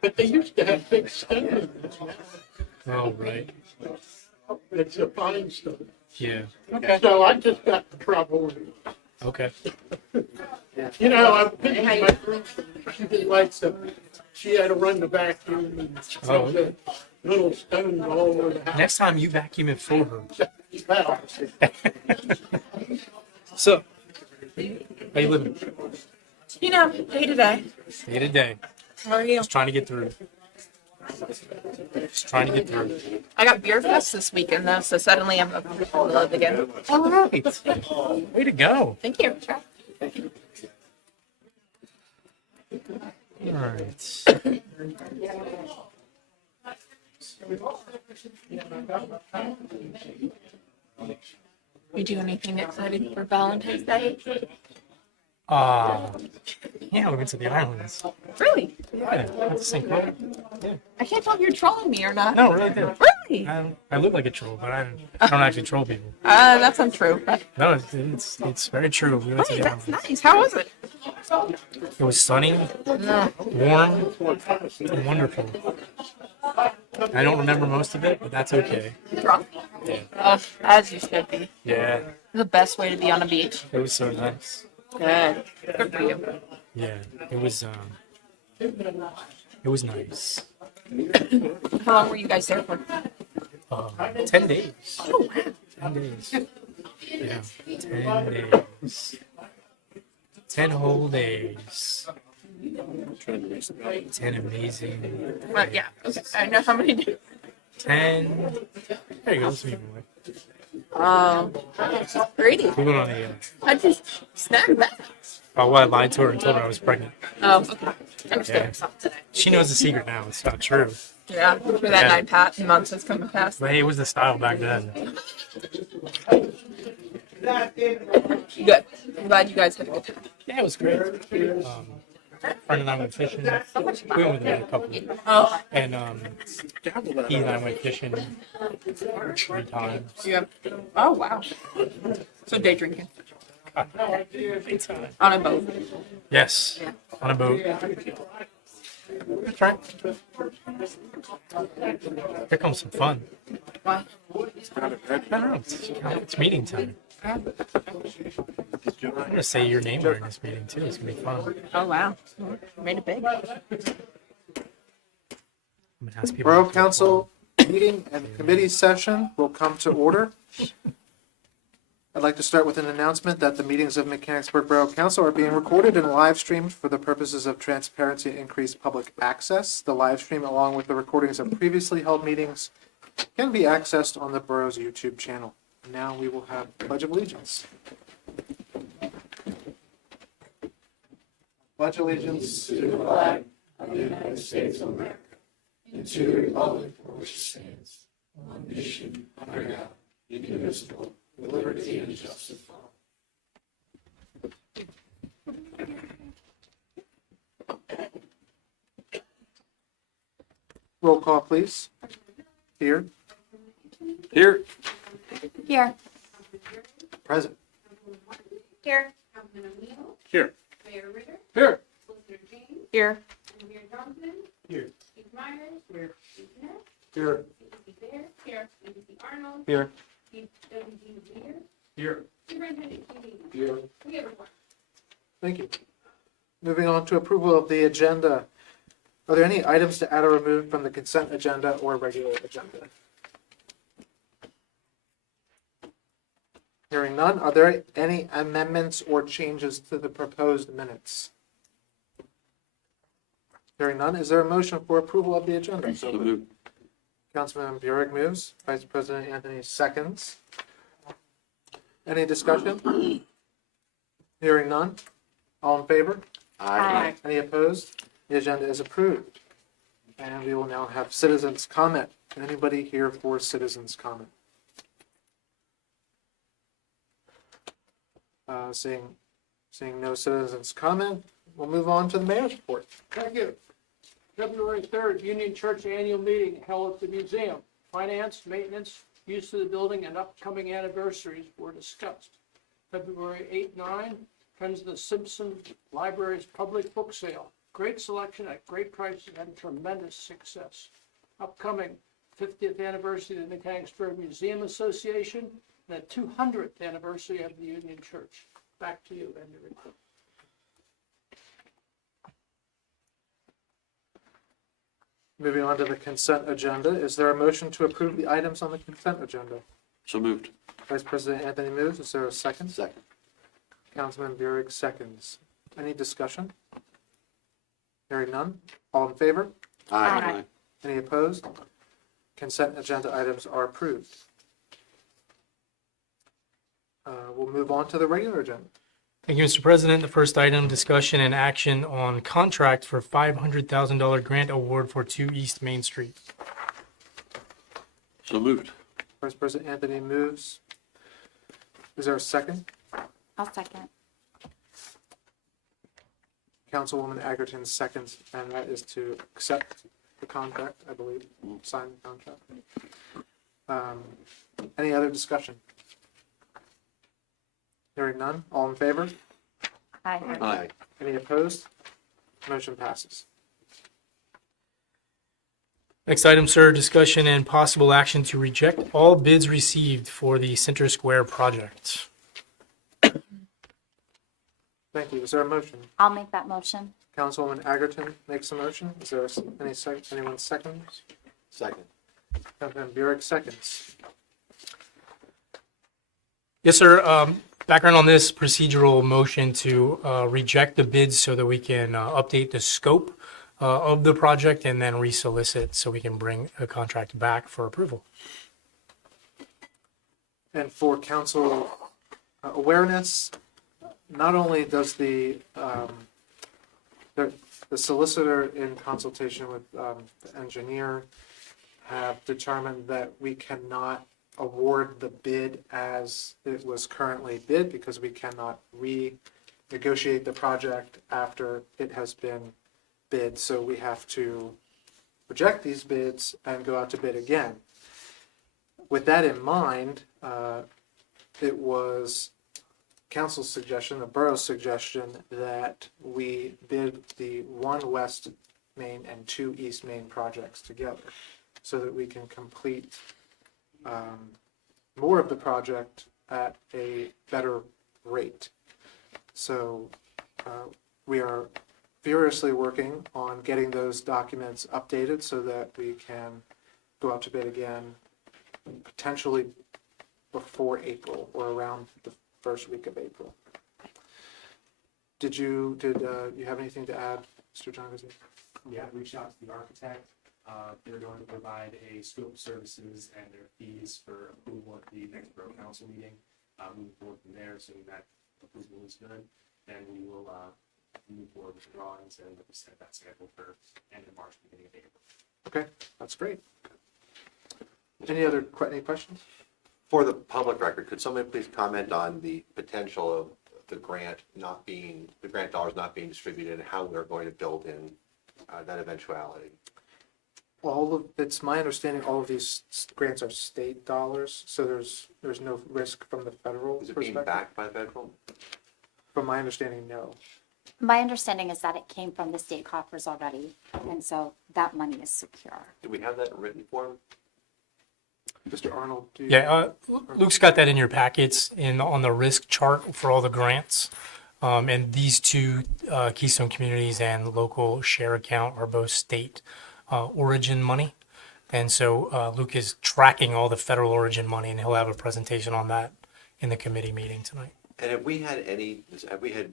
But they used to have big stones. Oh, right. It's a fine stone. Yeah. Okay. So I just got in trouble. Okay. You know, I'm thinking my girl, she didn't like them. She had to run the vacuum and Oh, okay. the little stones all over the house. Next time you vacuum it for her. Well, So, how you living? You know, day to day. Day to day. How are you? Just trying to get through. Just trying to get through. I got beer fest this weekend though, so suddenly I'm in love again. All right. Way to go. Thank you. All right. You do anything exciting for Valentine's Day? Yeah, we went to the islands. Really? Yeah, went to St. Croix. Yeah. I can't tell if you're trolling me or not. No, really did. Really? I look like a troll, but I don't actually troll people. That's untrue. But... No, it's very true. We went to Wait, the that's islands. nice. How was it? It was sunny, warm, and wonderful. I don't remember most of it, but that's okay. Drunk. Yeah. As you should be. Yeah, The best way to be on a beach. it was so nice. Good. Good for you. Yeah, it was nice. How long were you guys there for? 10 days. Oh, wow. 10 days. Yeah, 10 days. 10 whole days. 10 amazing. But yeah, okay. I know how many days. 10. There you go. Let's meet my wife. Greedy. We went on the. I just snagged that. Oh, well, I lied to her and told her I was pregnant. Oh, okay. Understood Yeah. yourself today. She knows the secret now. It's not true. Yeah, I'm sure that Yeah. 9 months has come past. But hey, it was the style back then. Good. I'm glad you guys had a good time. Yeah, it was great. Friend and I went fishing. We went with a couple. Oh, And he and I went fishing 3 times. yeah. Oh, wow. So day drinking Big time. on a boat. Yes, on a boat. That's right. Here comes some fun. Wow. I don't know. It's meeting time. I'm gonna say your name during this meeting too. It's gonna be fun. Oh, wow. Made it big. I'm gonna ask people. Borough Council meeting and committee session will come to order. I'd like to start with an announcement that the meetings of Mechanicsburg Borough Council are being recorded and live streamed for the purposes of transparency and increased public access. The live stream, along with the recordings of previously held meetings, can be accessed on the borough's YouTube channel. Now we will have Pledge of Allegiance. Pledge allegiance to the flag of the United States of America and to the republic for which it stands, one nation, under God, indivisible, with liberty and justice for all. Roll call, please. Here. Here. Here. Present. Here. Councilman O'Neill. Here. Mayor Ritter. Here. Solicitor James. Here. Engineer Johnson. Here. Chief Myers. Here. Chief Smith. Here. CPC Bear. Here. CPC Arnold. Here. Chief W.G. Lear. Here. Superintendent Keating. Here. We have a report. Thank you. Moving on to approval of the agenda. Are there any items to add or remove from the consent agenda or regular agenda? Hearing none, are there any amendments or changes to the proposed minutes? Hearing none, is there a motion for approval of the agenda? So moved. Councilman Burek moves, Vice President Anthony seconds. Any discussion? Hearing none, all in favor? Aye. Any opposed? The agenda is approved. And we will now have citizens' comment. Anybody here for citizens' comment? Seeing no citizens' comment, we'll move on to the mayor's report. thank you. February 3rd, Union Church Annual Meeting held at the museum. Finance, maintenance, use of the building, and upcoming anniversaries were discussed. February 8, 9, Friends of the Simpson Library's public book sale. Great selection at great prices and tremendous success. Upcoming 50th anniversary of the Mechanicsburg Museum Association and the 200th anniversary of the Union Church. Back to you, Andrew. Moving on to the consent agenda, is there a motion to approve the items on the consent agenda? So moved. Vice President Anthony moves. Is there a second? Second. Councilman Burek seconds. Any discussion? Hearing none. All in favor? Aye. Any opposed? Consent agenda items are approved. We'll move on to the regular agenda. Thank you, Mr. President. The first item, discussion and action on contract for $500,000 grant award for 2 East Main Street. So moved. Vice President Anthony moves. Is there a second? I'll second. Councilwoman Agerton seconds, and that is to accept the contract, I believe, sign the contract. Any other discussion? Hearing none, all in favor? Aye. Aye. Any opposed? Motion passes. Next item, sir, discussion and possible action to reject all bids received for the Center Square project. Thank you. Is there a motion? I'll make that motion. Councilwoman Agerton makes a motion. Is there anyone seconds? Second. Councilman Burek seconds. Yes, sir. Background on this procedural motion to reject the bids so that we can update the scope of the project and then resolicit so we can bring a contract back for approval. And for council awareness, not only does the solicitor in consultation with the engineer have determined that we cannot award the bid as it was currently bid because we cannot renegotiate the project after it has been bid. So we have to reject these bids and go out to bid again. With that in mind, it was council's suggestion, the borough's suggestion, that we bid the 1 West Main and 2 East Main projects together so that we can complete more of the project at a better rate. So we are furiously working on getting those documents updated so that we can go out to bid again potentially before April or around the first week of April. Did you have anything to add, Mr. Jongazy? Yeah, I've reached out to the architect. They're going to provide a scope of services and their fees for approval at the next Borough Council meeting. Move forward from there, assuming that approval is good, then we will move forward with the drawings and set that schedule for end of March, beginning of April. Okay, that's great. Any questions? For the public record, could somebody please comment on the potential of the grant dollars not being distributed and how we're going to build in that eventuality? It's my understanding all of these grants are state dollars, so there's no risk from the federal Is it being perspective. backed by federal? From my understanding, no. My understanding is that it came from the state coffers already, and so that money is secure. Do we have that in written form? Mr. Arnold, do you? Yeah, Luke's got that in your packets on the risk chart for all the grants. And these 2 Keystone Communities and local share account are both state origin money. And so Luke is tracking all the federal origin money, and he'll have a presentation on that in the committee meeting tonight. And have we had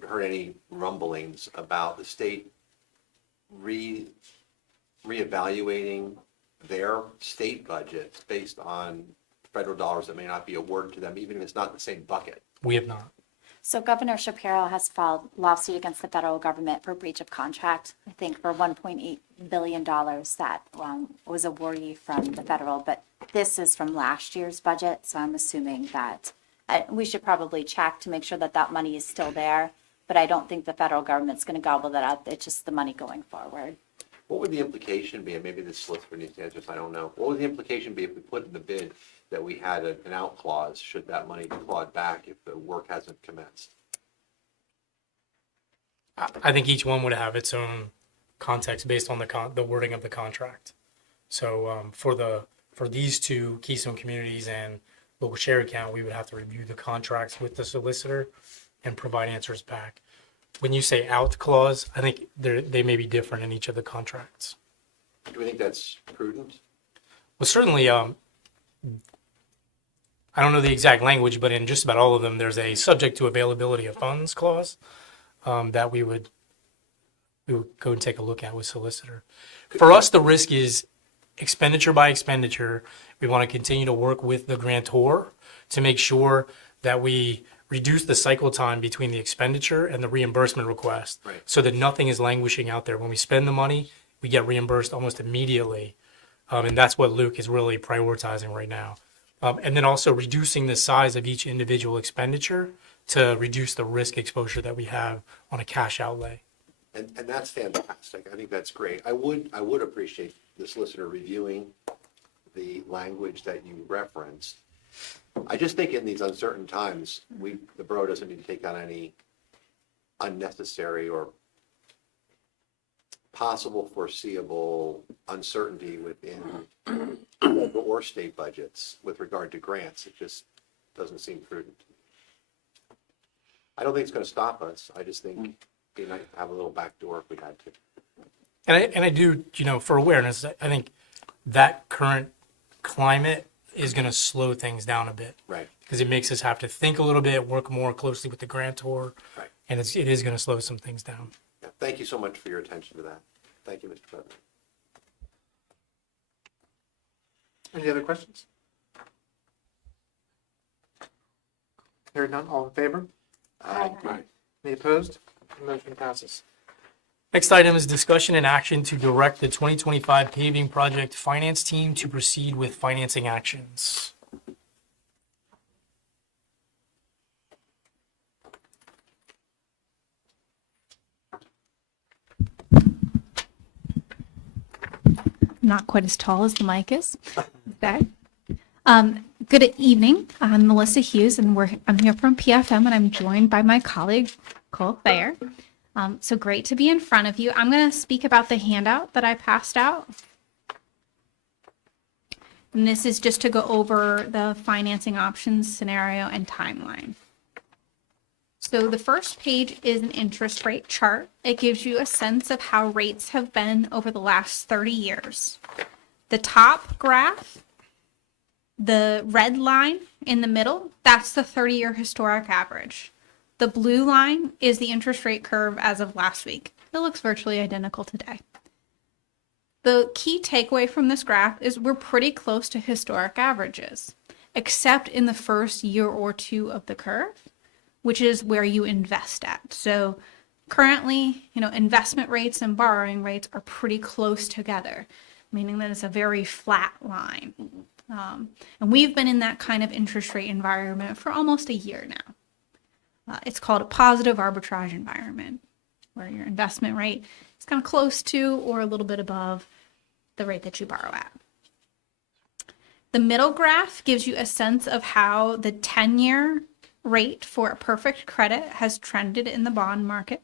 heard any rumblings about the state reevaluating their state budget based on federal dollars that may not be awarded to them, even if it's not in the same bucket? We have not. So Governor Shapiro has filed lawsuit against the federal government for breach of contract, I think for $1.8 billion that was awarded from the federal, but this is from last year's budget, so I'm assuming that we should probably check to make sure that that money is still there, but I don't think the federal government's going to gobble that up. It's just the money going forward. What would the implication be, and maybe the solicitor needs to answer this, I don't know. What would the implication be if we put in the bid that we had an out clause, should that money be clawed back if the work hasn't commenced? I think each one would have its own context based on the wording of the contract. So for these two Keystone Communities and local share account, we would have to review the contracts with the solicitor and provide answers back. When you say out clause, I think they may be different in each of the contracts. Do we think that's prudent? Well, certainly, I don't know the exact language, but in just about all of them, there's a subject to availability of funds clause that we would go and take a look at with solicitor. For us, the risk is expenditure by expenditure. We want to continue to work with the grantor to make sure that we reduce the cycle time between the expenditure and the reimbursement request, Right. so that nothing is languishing out there. When we spend the money, we get reimbursed almost immediately. And that's what Luke is really prioritizing right now. And then also reducing the size of each individual expenditure to reduce the risk exposure that we have on a cash outlay. And that's fantastic. I think that's great. I would appreciate the solicitor reviewing the language that you referenced. I just think in these uncertain times, the borough doesn't need to take on any unnecessary or possible foreseeable uncertainty within local or state budgets with regard to grants. It just doesn't seem prudent. I don't think it's going to stop us. I just think it'd be nice to have a little back door if we had to. And I do, for awareness, I think that current climate is going to slow things down a bit. Right. Because it makes us have to think a little bit, work more closely with the grantor. Right. And it is going to slow some things down. Yeah, thank you so much for your attention to that. Thank you, Mr. President. Any other questions? Hearing none, all in favor? Aye. Any opposed? Motion passes. Next item is discussion and action to direct the 2025 paving project finance team to proceed with financing actions. Not quite as tall as the mic is. Okay. Good evening. I'm Melissa Hughes, and I'm here from PFM, and I'm joined by my colleague Cole Thayer. So great to be in front of you. I'm going to speak about the handout that I passed out. And this is just to go over the financing options, scenario, and timeline. So the first page is an interest rate chart. It gives you a sense of how rates have been over the last 30 years. The top graph, the red line in the middle, that's the 30-year historic average. The blue line is the interest rate curve as of last week. It looks virtually identical today. The key takeaway from this graph is we're pretty close to historic averages, except in the first year or two of the curve, which is where you invest at. So currently, investment rates and borrowing rates are pretty close together, meaning that it's a very flat line. And we've been in that kind of interest rate environment for almost a year now. It's called a positive arbitrage environment, where your investment rate is kind of close to or a little bit above the rate that you borrow at. The middle graph gives you a sense of how the 10-year rate for a perfect credit has trended in the bond market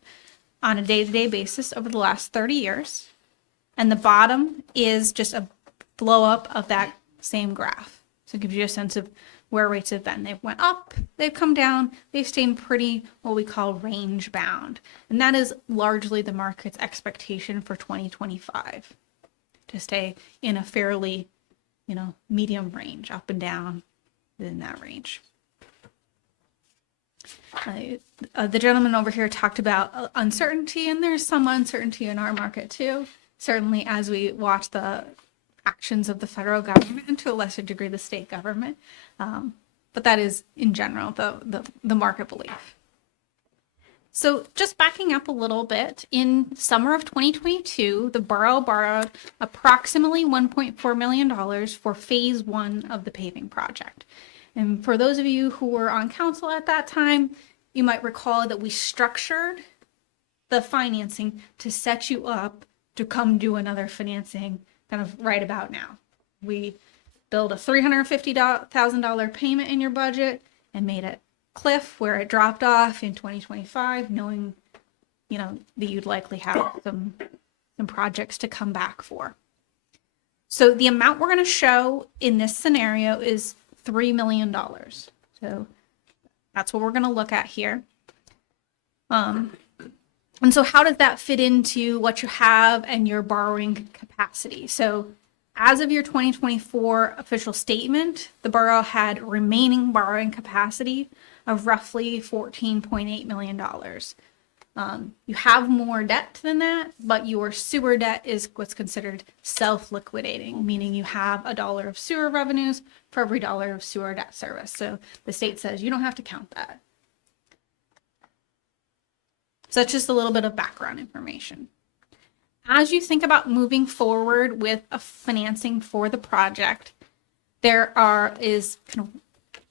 on a day-to-day basis over the last 30 years. And the bottom is just a blow up of that same graph. So it gives you a sense of where rates have been. They've went up, they've come down, they've stayed pretty what we call range bound. And that is largely the market's expectation for 2025, to stay in a fairly, medium range, up and down within that range. The gentleman over here talked about uncertainty, and there's some uncertainty in our market too. Certainly as we watch the actions of the federal government and to a lesser degree the state government. But that is in general the market belief. So just backing up a little bit, in summer of 2022, the borough borrowed approximately $1.4 million for phase 1 of the paving project. And for those of you who were on council at that time, you might recall that we structured the financing to set you up to come do another financing kind of right about now. We build a $350,000 payment in your budget and made a cliff where it dropped off in 2025, knowing, that you'd likely have some and projects to come back for. So the amount we're going to show in this scenario is $3 million. So that's what we're going to look at here. And so how does that fit into what you have and your borrowing capacity? So as of your 2024 official statement, the borough had remaining borrowing capacity of roughly $14.8 million. You have more debt than that, but your sewer debt is what's considered self-liquidating, meaning you have $1 of sewer revenues for every $1 of sewer debt service. So the state says you don't have to count that. So that's just a little bit of background information. As you think about moving forward with a financing for the project, is kind of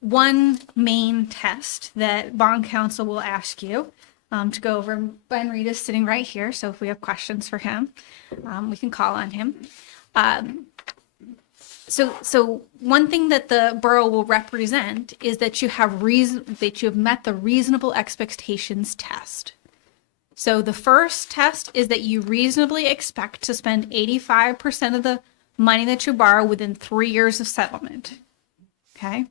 one main test that bond counsel will ask you to go over. Ben Reed is sitting right here, so if we have questions for him, we can call on him. So one thing that the borough will represent is that you have met the reasonable expectations test. So the first test is that you reasonably expect to spend 85% of the money that you borrow within 3 years of settlement. Okay.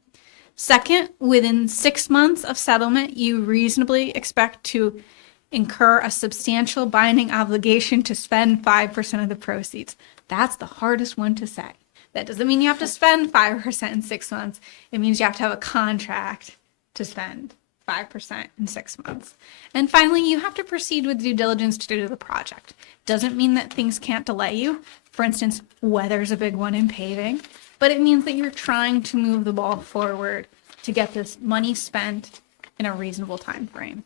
Second, within 6 months of settlement, you reasonably expect to incur a substantial binding obligation to spend 5% of the proceeds. That's the hardest one to say. That doesn't mean you have to spend 5% in 6 months. It means you have to have a contract to spend 5% in 6 months. And finally, you have to proceed with due diligence to do the project. Doesn't mean that things can't delay you. For instance, weather's a big one in paving, but it means that you're trying to move the ball forward to get this money spent in a reasonable time frame.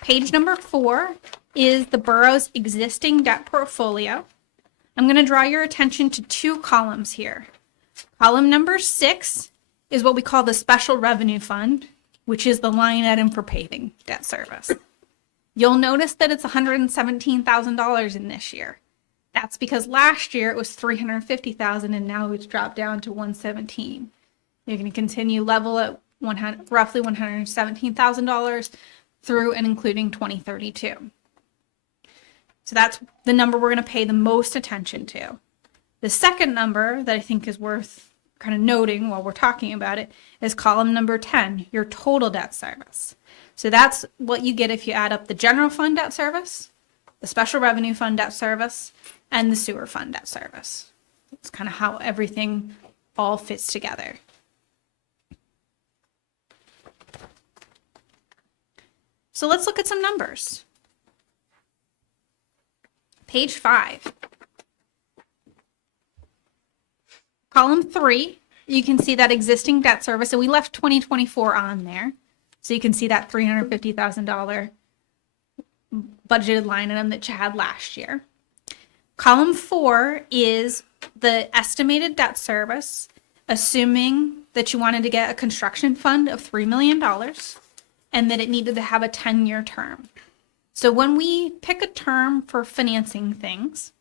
Page number 4 is the borough's existing debt portfolio. I'm going to draw your attention to 2 columns here. Column number 6 is what we call the special revenue fund, which is the line item for paving debt service. You'll notice that it's $117,000 in this year. That's because last year it was $350,000 and now it's dropped down to $117,000. You're going to continue level at roughly $117,000 through and including 2032. So that's the number we're going to pay the most attention to. The second number that I think is worth kind of noting while we're talking about it is column number 10, your total debt service. So that's what you get if you add up the general fund debt service, the special revenue fund debt service, and the sewer fund debt service. It's kind of how everything all fits together. So let's look at some numbers. Page 5. Column 3, you can see that existing debt service, and we left 2024 on there. So you can see that $350,000 budgeted line item that you had last year. Column 4 is the estimated debt service, assuming that you wanted to get a construction fund of $3 million and that it needed to have a 10-year term. So when we pick a term for financing things,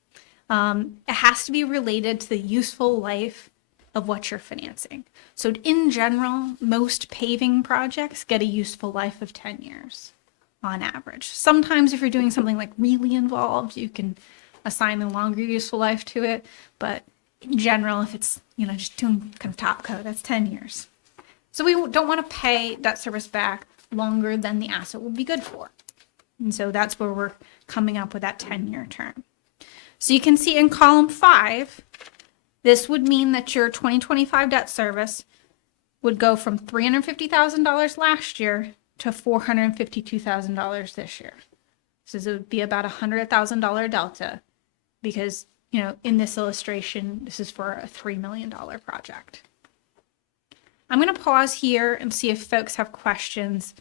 it has to be related to the useful life of what you're financing. So in general, most paving projects get a useful life of 10 years on average. Sometimes if you're doing something like really involved, you can assign a longer useful life to it. But in general, if it's, just doing kind of top coat, that's 10 years. So we don't want to pay debt service back longer than the asset will be good for. And so that's where we're coming up with that 10-year term. So you can see in column 5, this would mean that your 2025 debt service would go from $350,000 last year to $452,000 this year. So it would be about a $100,000 delta because, in this illustration, this is for a $3 million project. I'm going to pause here and see if folks have questions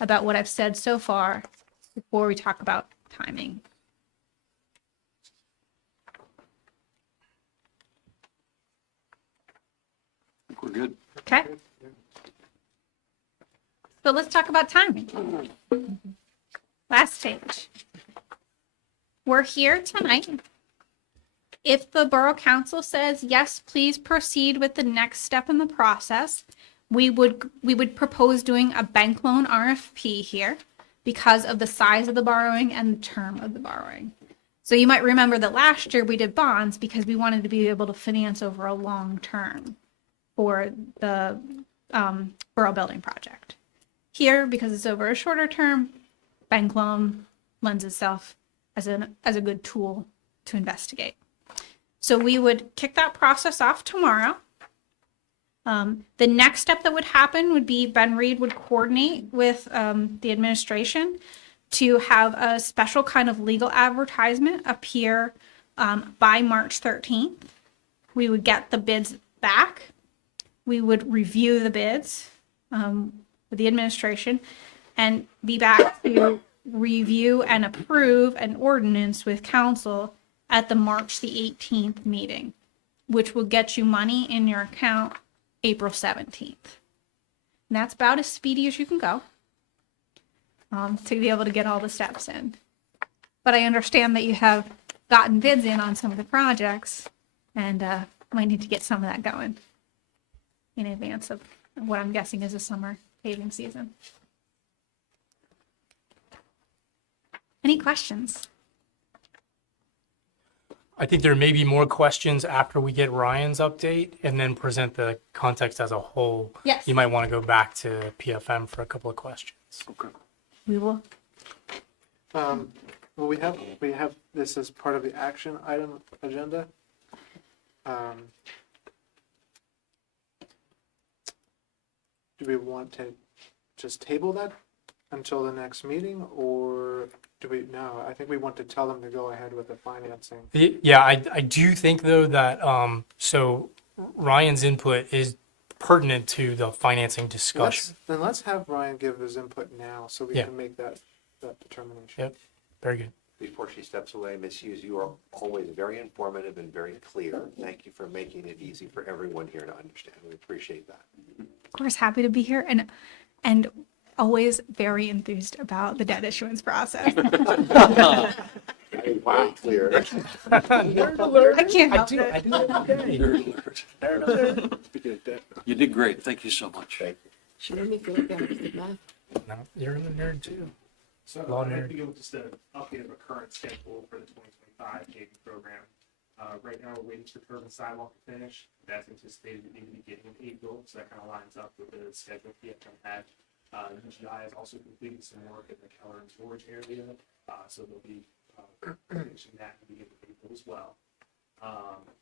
about what I've said so far before we talk about timing. We're good. Okay. So let's talk about timing. Last page. We're here tonight. If the Borough Council says, yes, please proceed with the next step in the process, we would propose doing a bank loan RFP here. because of the size of the borrowing and the term of the borrowing. So you might remember that last year we did bonds because we wanted to be able to finance over a long term for the Borough building project. Here, because it's over a shorter term, bank loan lends itself as a good tool to investigate. So we would kick that process off tomorrow. The next step that would happen would be Ben Reed would coordinate with the administration to have a special kind of legal advertisement appear by March 13th. We would get the bids back. We would review the bids with the administration and be back to review and approve an ordinance with council at the March the 18th meeting, which will get you money in your account April 17th. And that's about as speedy as you can go to be able to get all the steps in. But I understand that you have gotten bids in on some of the projects and might need to get some of that going in advance of what I'm guessing is a summer paving season. Any questions? I think there may be more questions after we get Ryan's update and then present the context as a whole. Yes. You might want to go back to PFM for a couple of questions. We will. Well, we have this as part of the action item agenda. Do we want to just table that until the next meeting, or do we, no, I think we want to tell them to go ahead with the financing. Yeah, I do think though that, so Ryan's input is pertinent to the financing discussion. Then let's have Ryan give his input now, so we Yeah. can make that determination. Yep, very good. Before she steps away, Ms. Hughes, you are always very informative and very clear. Thank you for making it easy for everyone here to understand. We appreciate that. Of course, happy to be here and always very enthused about the debt issuance process. Very clear. I can't help it. I do every day. You did great. Thank you so much. She made me feel like I was the math. No, you're a nerd too. So Law I'd like nerd. to give just an update of a current schedule for the 2025 paving program. Right now, we're waiting for curb and sidewalk to finish. That's anticipated to be the beginning of April, so that kind of lines up with the schedule PFM had. UGI is also completing some work in the Keller and storage area, so they'll be finishing that at the beginning of April as well.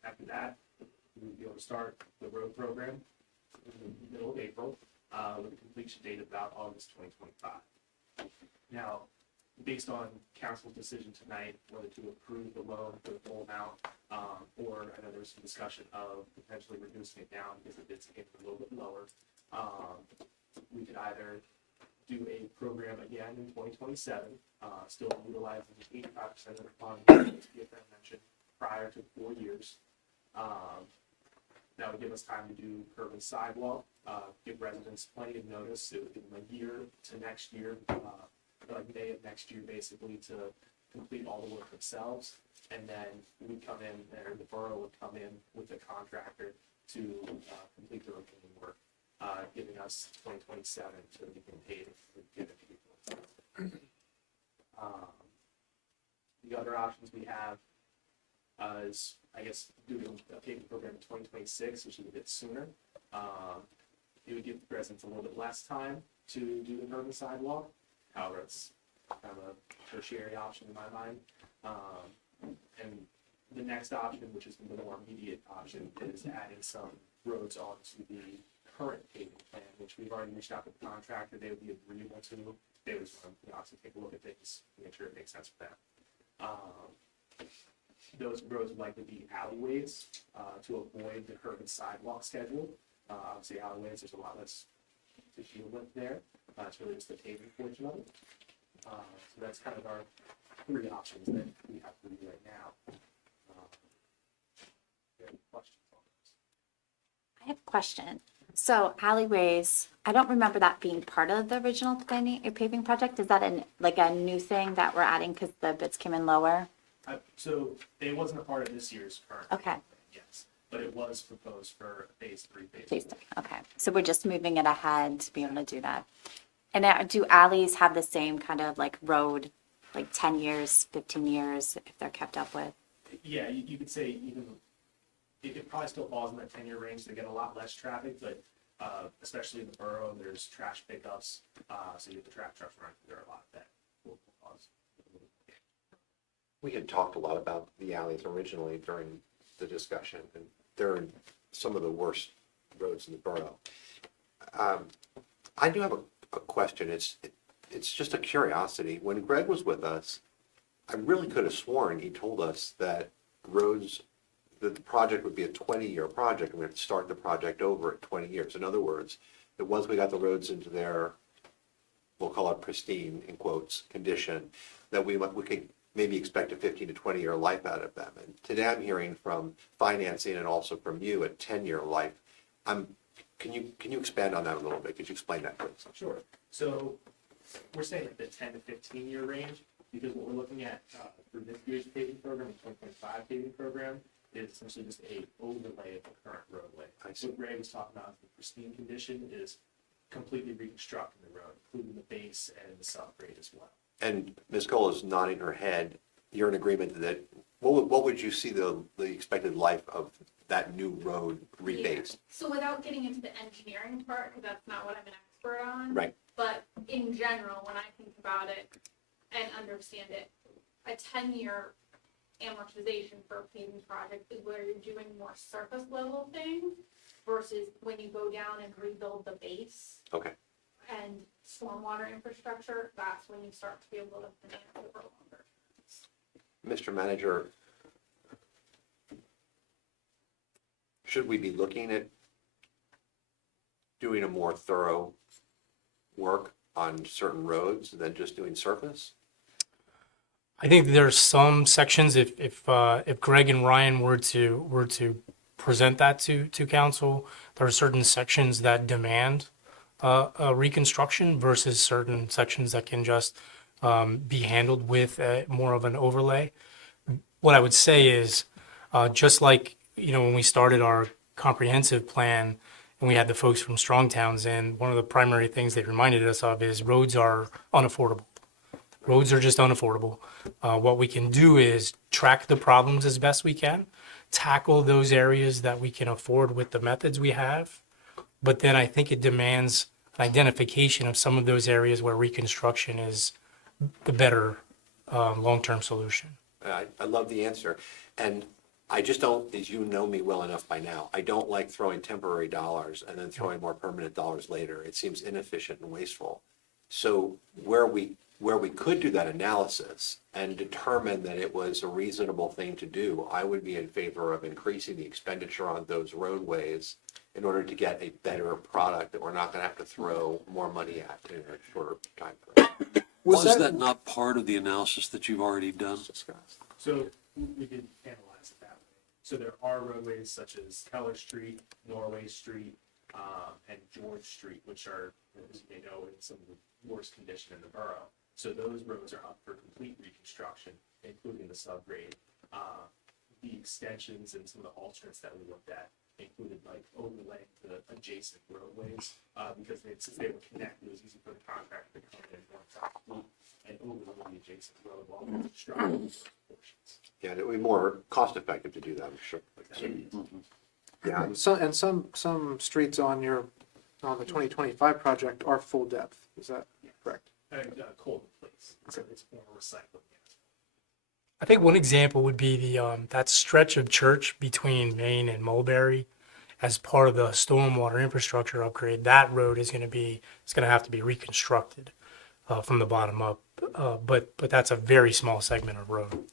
After that, we'll be able to start the road program in the middle of April with a completion date about August 2025. Now, based on council's decision tonight, whether to approve the loan for the full amount, or I know there was some discussion of potentially reducing it down because the bids came a little bit lower. We could either do a program again in 2027, still utilizing 85% of the funds that PFM mentioned prior to 4 years. That would give us time to do curb and sidewalk, give residents plenty of notice. It would give them a year to next year, like May of next year, basically, to complete all the work themselves. And then we come in, or the borough would come in with the contractor to complete the remaining work, giving us 2027 to begin paving. The other options we have is, I guess, doing a paving program in 2026, which is a bit sooner. It would give residents a little bit less time to do the curb and sidewalk. However, it's kind of a tertiary option in my mind. And the next option, which is the more immediate option, is adding some roads onto the current paving plan, which we've already reached out to the contractor. They would be agreeable to. They would just want to obviously take a look at things, make sure it makes sense for them. Those roads would likely be alleyways to avoid the curb and sidewalk schedule. Obviously, alleyways, there's a lot less to deal with there. It's really just the paving portion of it. So that's kind of our 3 options that we have for you right now. Any questions on those? I have a question. So alleyways, I don't remember that being part of the original planning or paving project. Is that like a new thing that we're adding because the bids came in lower? So it wasn't a part of this year's current. Okay. paving plan, yes, but it was proposed for phase 3. Please, okay. So we're just moving it ahead to be able to do that. And do alleys have the same kind of like road, like 10 years, 15 years, if they're kept up with? Yeah, you could say even, it probably still falls in that 10-year range. They get a lot less traffic, but especially in the borough, there's trash pickups. So you have the trash trucks running through there a lot. That will cause. We had talked a lot about the alleys originally during the discussion, and they're in some of the worst roads in the borough. I do have a question. It's just a curiosity. When Greg was with us, I really could have sworn he told us that that the project would be a 20-year project, and we have to start the project over at 20 years. In other words, that once we got the roads into their, we'll call it pristine, in quotes, condition, that we could maybe expect a 15 to 20-year life out of them. And today I'm hearing from financing and also from you a 10-year life. Can you expand on that a little bit? Could you explain that, please? Sure. So we're saying like the 10 to 15-year range, because what we're looking at for this year's paving program, the 2025 paving program, is essentially just a overlay of the current roadway. So what Ray was talking about, the pristine condition is completely reconstructing the road, including the base and the subgrade as well. And Ms. Cole is nodding her head. You're in agreement that, what would you see the expected life of that new road rebased? So without getting into the engineering part, because that's not what I'm an expert on. Right. But in general, when I think about it and understand it, a 10-year amortization for a paving project is where you're doing more surface level things versus when you go down and rebuild the base. Okay. And stormwater infrastructure, that's when you start to be able to finance it for longer. Mr. Manager, should we be looking at doing a more thorough work on certain roads than just doing surface? I think there's some sections, if Greg and Ryan were to present that to council, there are certain sections that demand a reconstruction versus certain sections that can just be handled with more of an overlay. What I would say is, just like, when we started our comprehensive plan and we had the folks from Strong Towns in, one of the primary things they reminded us of is roads are unaffordable. Roads are just unaffordable. What we can do is track the problems as best we can, tackle those areas that we can afford with the methods we have. But then I think it demands an identification of some of those areas where reconstruction is the better long-term solution. I love the answer. And I just don't, as you know me well enough by now, I don't like throwing temporary dollars and then throwing more permanent dollars later. It seems inefficient and wasteful. So where we could do that analysis and determine that it was a reasonable thing to do, I would be in favor of increasing the expenditure on those roadways in order to get a better product that we're not going to have to throw more money at in a shorter time frame. Was that not part of the analysis that you've already done? So we did analyze it that way. So there are roadways such as Keller Street, Norway Street, and George Street, which are, as you may know, in some of the worst condition in the borough. So those roads are up for complete reconstruction, including the subgrade. The extensions and some of the alternates that we looked at included like overlaying the adjacent roadways, because since they were connected, it was easy for the contractor to come in and overlay the adjacent road while we constructing portions. Yeah, it would be more cost effective to do that, I'm sure. Yeah, And some streets on the 2025 project are full depth. Is that correct? And cold in place, so it's more recycling. I think one example would be that stretch of church between Maine and Mulberry as part of the stormwater infrastructure upgrade. That road is going to have to be reconstructed from the bottom up. But that's a very small segment of road.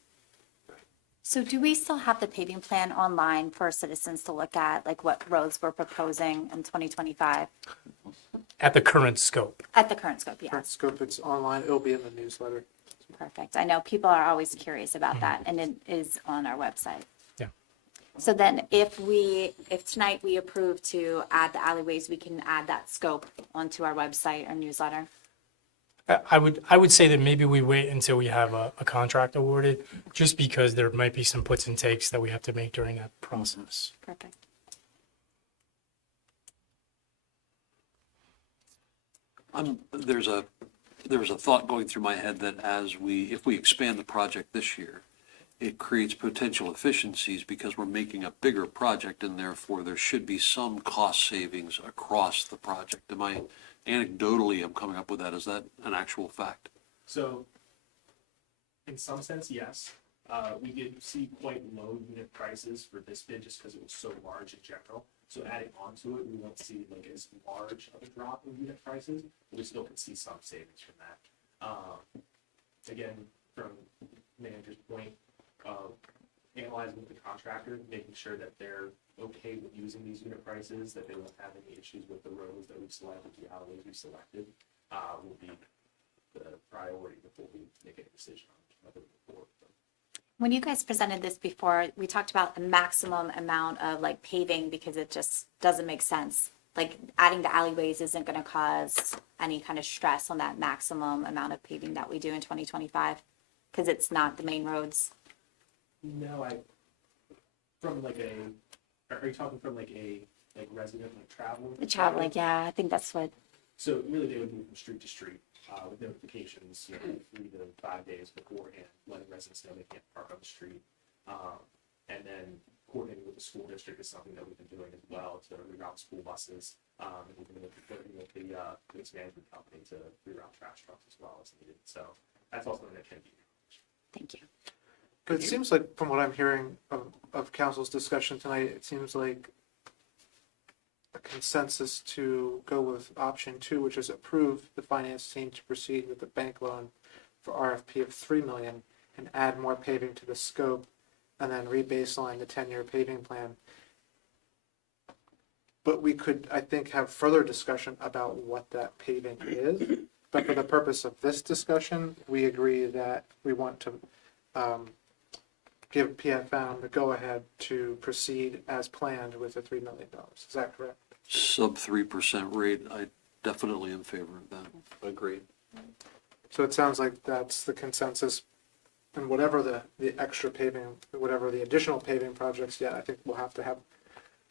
So do we still have the paving plan online for citizens to look at, like what roads we're proposing in 2025? At the current scope. At the current scope, Current yes. scope, it's online. It'll be in the newsletter. Perfect. I know people are always curious about that, and it is on our website. Yeah. So then if tonight we approve to add the alleyways, we can add that scope onto our website or newsletter? I would say that maybe we wait until we have a contract awarded, just because there might be some puts and takes that we have to make during that process. Perfect. There's a thought going through my head that if we expand the project this year, it creates potential efficiencies because we're making a bigger project and therefore there should be some cost savings across the project. Anecdotally, I'm coming up with that. Is that an actual fact? So, in some sense, yes. We did see quite low unit prices for this bid just because it was so large in general. So adding on to it, we won't see like as large of a drop in unit prices, but we still can see some savings from that. Again, from manager's point, analyzing with the contractor, making sure that they're okay with using these unit prices, that they won't have any issues with the roads that we've selected, the alleyways we've selected, will be the priority before we make a decision on whether to move forward. When you guys presented this before, we talked about the maximum amount of like paving because it just doesn't make sense. Like adding the alleyways isn't going to cause any kind of stress on that maximum amount of paving that we do in 2025 because it's not the main roads. No, are you talking from like a resident, like traveling? The traveling, yeah, I think that's what. So really they would move from street to street, with notifications, 3 to 5 days beforehand, letting residents know they can't park on the street. And then coordinating with the school district is something that we've been doing as well to reroute school buses. And we've been working with the waste management company to reroute trash trucks as well as needed. So that's also something that can be accomplished. Thank you. But it seems like, from what I'm hearing of council's discussion tonight, it seems like a consensus to go with option 2, which is approve the finance team to proceed with the bank loan for RFP of $3 million and add more paving to the scope and then re-baseline the 10-year paving plan. But we could, I think, have further discussion about what that paving is. But for the purpose of this discussion, we agree that we want to give PFM the go-ahead to proceed as planned with the $3 million. Is that correct? Sub 3% rate, I definitely am in favor of that. Agreed. So it sounds like that's the consensus. And whatever the extra paving, whatever the additional paving projects, yeah, I think we'll have to have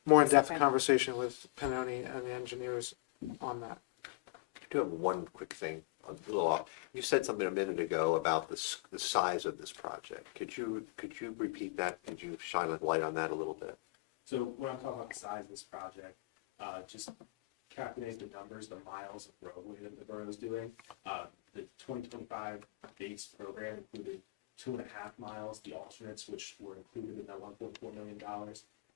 more in-depth Okay. conversation with Pennoni and the engineers on that. I do have one quick thing, a little off. You said something a minute ago about the size of this project. Could you repeat that? Could you shine a light on that a little bit? So when I'm talking about the size of this project, just calculating the numbers, the miles of roadway that the borough is doing. The 2025 base program included 2.5 miles. The alternates, which were included in that $1.4 million,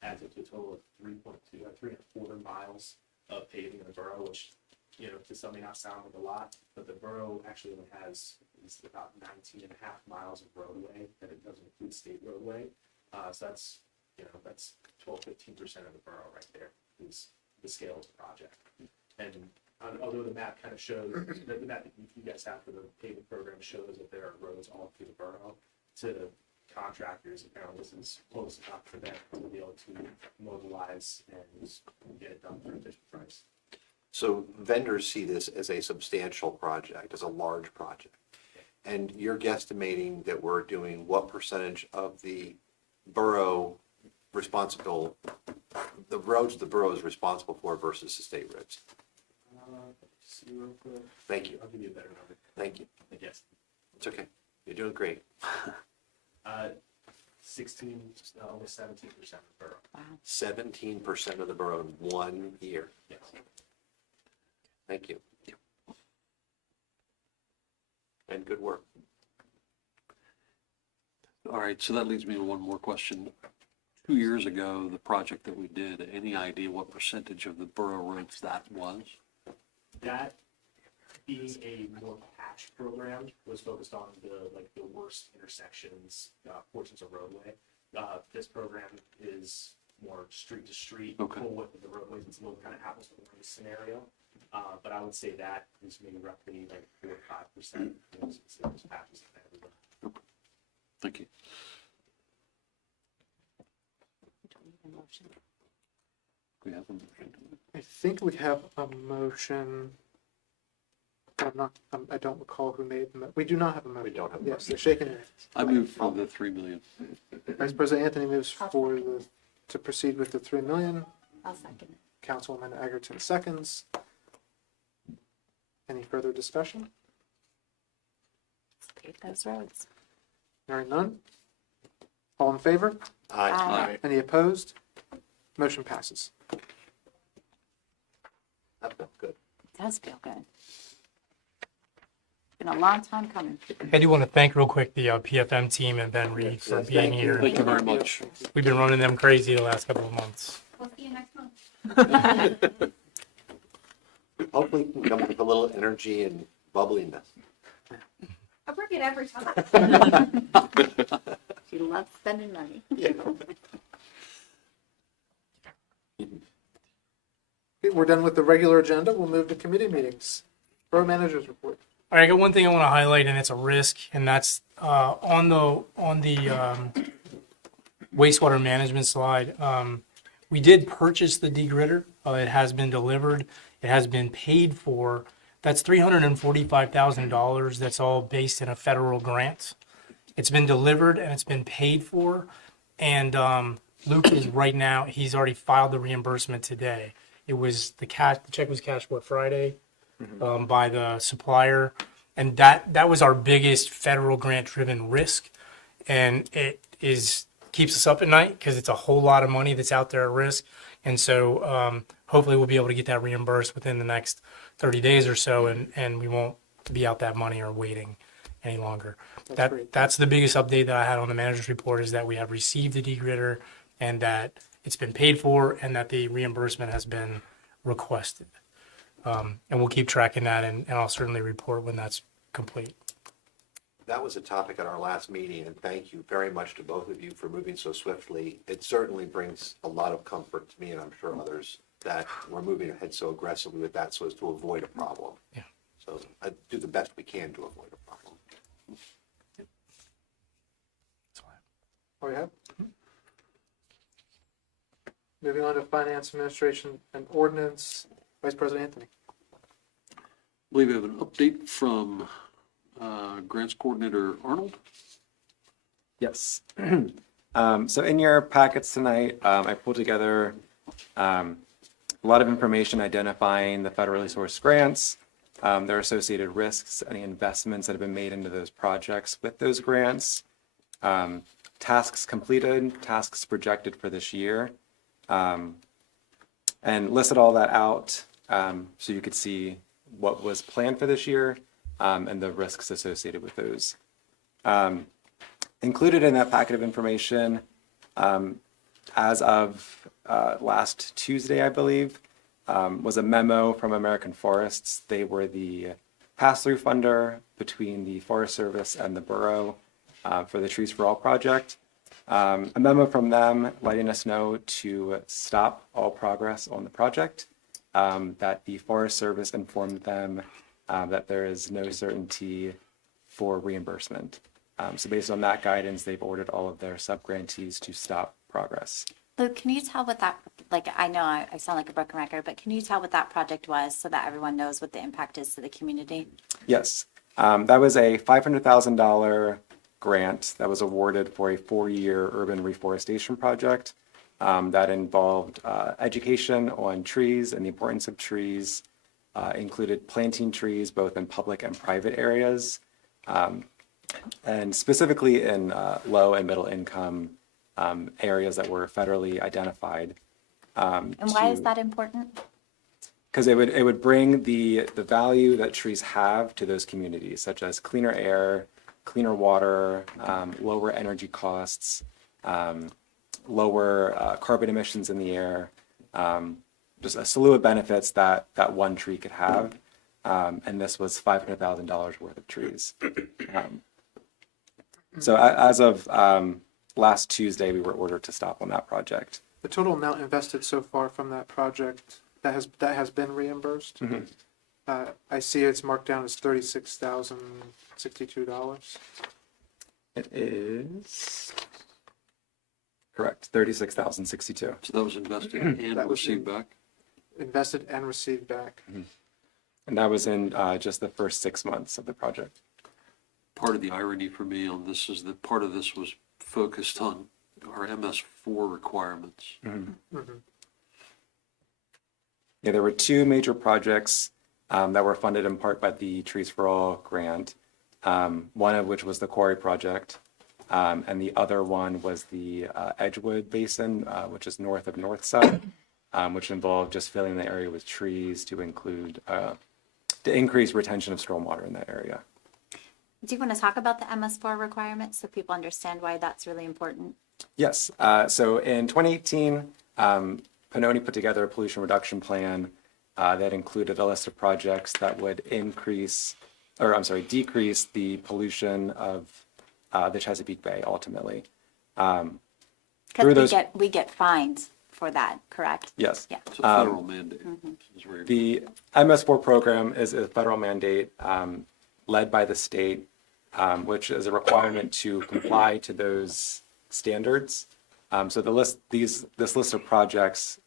adds up to a total of 3.4 miles of paving in the borough, which, to some may not sound like a lot, but the borough actually only has about 19.5 miles of roadway, and it doesn't include state roadway. So that's 12-15% of the borough right there is the scale of the project. And although the map kind of shows, the map that you guys have for the paving program shows that there are roads all through the borough, to contractors, apparently this is close enough for them to be able to mobilize and get it done for a efficient price. So vendors see this as a substantial project, as a large project. And you're guesstimating that we're doing what percentage of the borough the roads the borough is responsible for versus the state roads? See real quick. Thank you. I'll give you a better number. Thank you. I guess. It's okay. You're doing great. 16, almost 17% of the borough. 17% of the borough in 1 year. Yes. Thank you. And good work. All right, so that leads me to one more question. 2 years ago, the project that we did, any idea what percentage of the borough roads that was? That being a more patch program was focused on the worst intersections, portions of roadway. This program is more street to street, Okay. full width of the roadways. It's a little kind of apples to oranges scenario. But I would say that is maybe roughly like 4 or 5%. There's patches in there. Thank you. We have a motion. I think we have a motion. I don't recall who made the we do not have a motion. We don't have a Yes, they're shaking their I move for the 3 million. Vice President Anthony moves to proceed with the $3 million. I'll second it. Councilwoman Egerton seconds. Any further discussion? Pave those roads. Hearing none? All in favor? Aye. Any opposed? Motion passes. That felt good. It does feel good. Been a long time coming. I do want to thank real quick the PFM team and Ben Reed for Yes, being thank you. here. Thank you very much. We've been running them crazy the last couple of months. We'll see you next month. Hopefully you can come up with a little energy and bubbliness. I bring it every time. She loves spending money. Yeah. Okay, we're done with the regular agenda. We'll move to committee meetings. Borough managers report. All right, I got one thing I want to highlight, and it's a risk, and that's on the wastewater management slide. We did purchase the degritter. It has been delivered. It has been paid for. That's $345,000. That's all based in a federal grant. It's been delivered and it's been paid for. And Luke is right now. He's already filed the reimbursement today. It was the cash. The check was cashed Friday by the supplier, and that was our biggest federal grant-driven risk, and it keeps us up at night because it's a whole lot of money that's out there at risk. And so hopefully we'll be able to get that reimbursed within the next 30 days or so, and we won't be out that money or waiting any longer. That's great. That's the biggest update that I had on the manager's report, is that we have received the degritter and that it's been paid for and that the reimbursement has been requested. And we'll keep tracking that, and I'll certainly report when that's complete. That was a topic at our last meeting, and thank you very much to both of you for moving so swiftly. It certainly brings a lot of comfort to me, and I'm sure others, that we're moving ahead so aggressively with that so as to avoid a problem. Yeah. So I do the best we can to avoid a problem. That's all I have. All you have? Moving on to finance, administration, and ordinance. Vice President Anthony. I believe we have an update from Grants Coordinator Arnold. Yes. So in your packets tonight, I pulled together a lot of information identifying the federally sourced grants, their associated risks, any investments that have been made into those projects with those grants, tasks completed, tasks projected for this year, and listed all that out so you could see what was planned for this year and the risks associated with those. Included in that packet of information, as of last Tuesday, I believe, was a memo from American Forests. They were the pass-through funder between the Forest Service and the Borough for the Trees for All project. A memo from them letting us know to stop all progress on the project, that the Forest Service informed them that there is no certainty for reimbursement. So based on that guidance, they've ordered all of their sub-grantees to stop progress. Luke, can you tell what that, like, I know I sound like a broken record, but can you tell what that project was so that everyone knows what the impact is to the community? Yes, that was a $500,000 grant that was awarded for a 4-year urban reforestation project that involved education on trees and the importance of trees, included planting trees both in public and private areas, and specifically in low and middle income areas that were federally identified. And why is that important? Because it would bring the value that trees have to those communities, such as cleaner air, cleaner water, lower energy costs, lower carbon emissions in the air, just a slew of benefits that one tree could have. And this was $500,000 worth of trees. So as of last Tuesday, we were ordered to stop on that project. The total amount invested so far from that project that has been reimbursed. I see it's marked down as $36,062. It is correct, $36,062. So that was invested and That was received back. Invested and received back. And that was in just the first 6 months of the project. Part of the irony for me on this is that part of this was focused on our MS4 requirements. Yeah, there were two major projects that were funded in part by the Trees for All grant, one of which was the quarry project, and the other one was the Edgewood Basin, which is north of Northside, which involved just filling the area with trees to increase retention of stormwater in that area. Do you want to talk about the MS4 requirements so people understand why that's really important? Yes. So in 2018, Pannoni put together a pollution reduction plan that included a list of projects that would decrease the pollution of the Chesapeake Bay ultimately. Through Because those- we get fined for that, correct? Yes. Yeah. It's a federal mandate. Is where you're- The MS4 program is a federal mandate led by the state, which is a requirement to comply to those standards. So this list of projects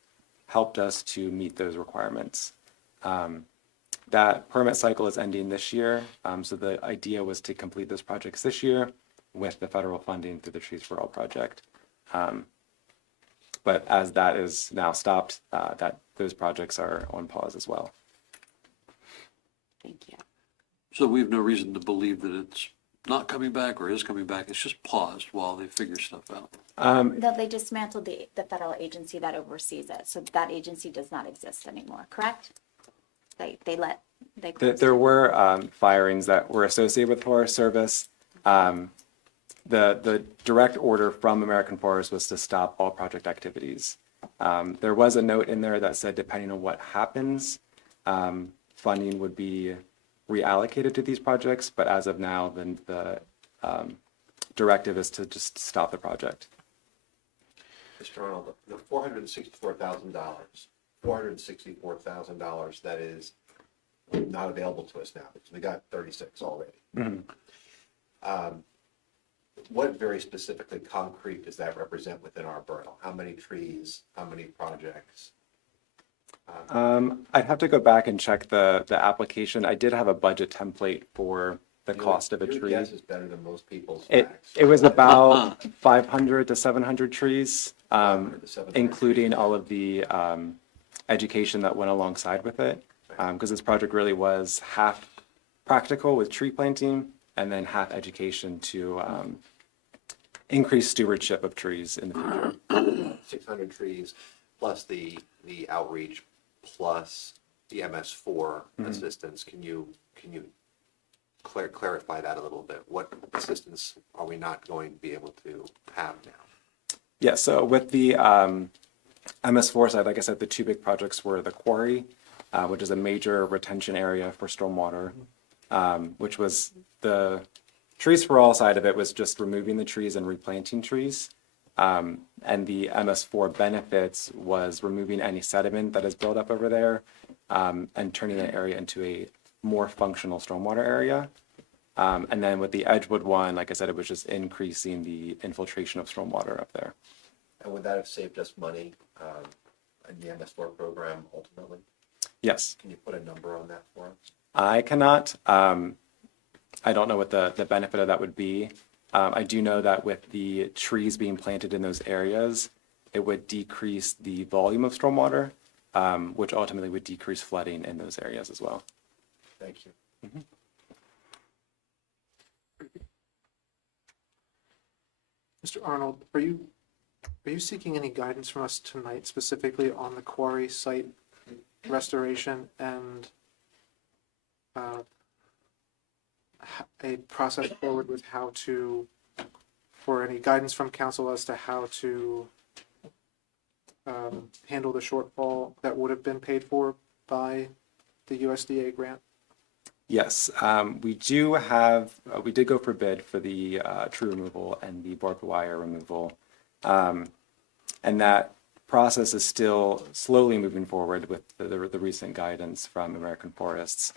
helped us to meet those requirements. That permit cycle is ending this year. So the idea was to complete those projects this year with the federal funding through the Trees for All project. But as that is now stopped, those projects are on pause as well. Thank you. So we have no reason to believe that it's not coming back or is coming back. It's just paused while they figure stuff out. No, they dismantled the federal agency that oversees it, so that agency does not exist anymore, correct? They closed There it. were firings that were associated with Forest Service. The direct order from American Forest was to stop all project activities. There was a note in there that said, depending on what happens, funding would be reallocated to these projects, but as of now, then the directive is to just stop the project. Mr. Arnold, the $464,000 that is not available to us now, because we got 36 already. What very specifically concrete does that represent within our borough? How many trees, how many projects? I'd have to go back and check the application. I did have a budget template for the cost of a Your tree. guess is better than most people's It facts. was about 500 to 700 trees, 500 to 700 including all of the education that went alongside with it. Because this project really was half practical with tree planting and then half education to increase stewardship of trees in the future. 600 trees, plus the outreach, plus the MS4 assistance. Can you clarify that a little bit? What assistance are we not going to be able to have now? Yeah, so with the MS4 side, like I said, the two big projects were the quarry, which is a major retention area for stormwater, which was the Trees for All side of it was just removing the trees and replanting trees. And the MS4 benefits was removing any sediment that is built up over there and turning that area into a more functional stormwater area. And then with the Edgewood one, like I said, it was just increasing the infiltration of stormwater up there. And would that have saved us money in the MS4 program ultimately? Yes, Can you put a number on that for us? I cannot. I don't know what the benefit of that would be. I do know that with the trees being planted in those areas, it would decrease the volume of stormwater, which ultimately would decrease flooding in those areas as well. Thank you. Mr. Arnold, are you seeking any guidance from us tonight specifically on the quarry site restoration and a process forward with how to, for any guidance from council as to how to handle the shortfall that would have been paid for by the USDA grant? Yes, we did go for bid for the tree removal and the barbed wire removal. And that process is still slowly moving forward with the recent guidance from American Forests.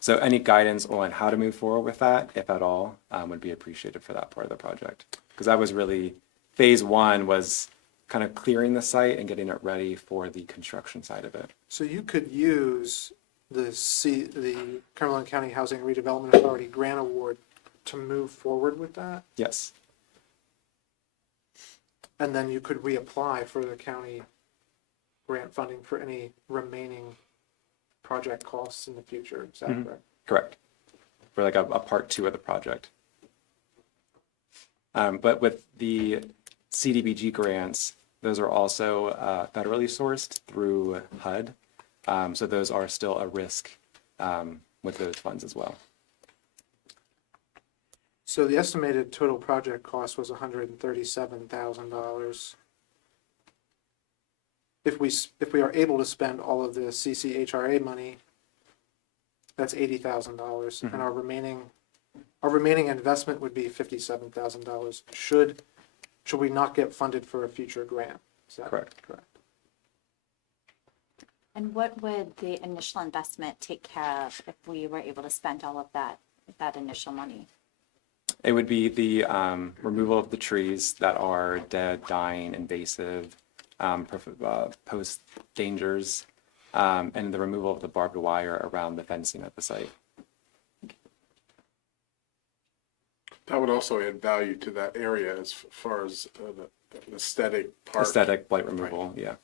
So any guidance on how to move forward with that, if at all, would be appreciated for that part of the project. Because that was really, phase one was kind of clearing the site and getting it ready for the construction side of it. So you could use the Cumberland County Housing Redevelopment Authority grant award to move forward with that? Yes, And then you could reapply for the county grant funding for any remaining project costs in the future, is that Mhm. correct? Correct. For like a part two of the project. But with the CDBG grants, those are also federally sourced through HUD. So those are still a risk with those funds as well. So the estimated total project cost was $137,000. If we are able to spend all of the CCHRA money, that's $80,000, and our remaining investment would be $57,000. Should we not get funded for a future grant? Is that Correct. Correct. And what would the initial investment take care of if we were able to spend all of that initial money? It would be the removal of the trees that are dead, dying, invasive, pose dangers, and the removal of the barbed wire around the fencing at the site. That would also add value to that area as far as the aesthetic part. Aesthetic blight removal, yeah.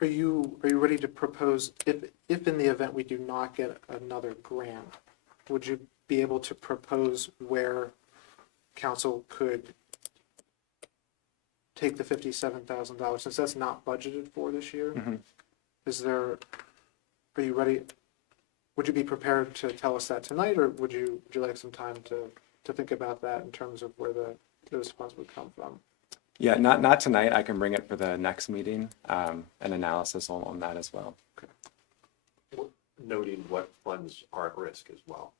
Are you ready to propose, if in the event we do not get another grant, would you be able to propose where council could take the $57,000, since that's not budgeted for this year? Mhm. Are you ready? Would you be prepared to tell us that tonight, or would you like some time to think about that in terms of where those funds would come from? Yeah, not tonight. I can bring it for the next meeting, an analysis on that as well. Noting what funds are at risk as well.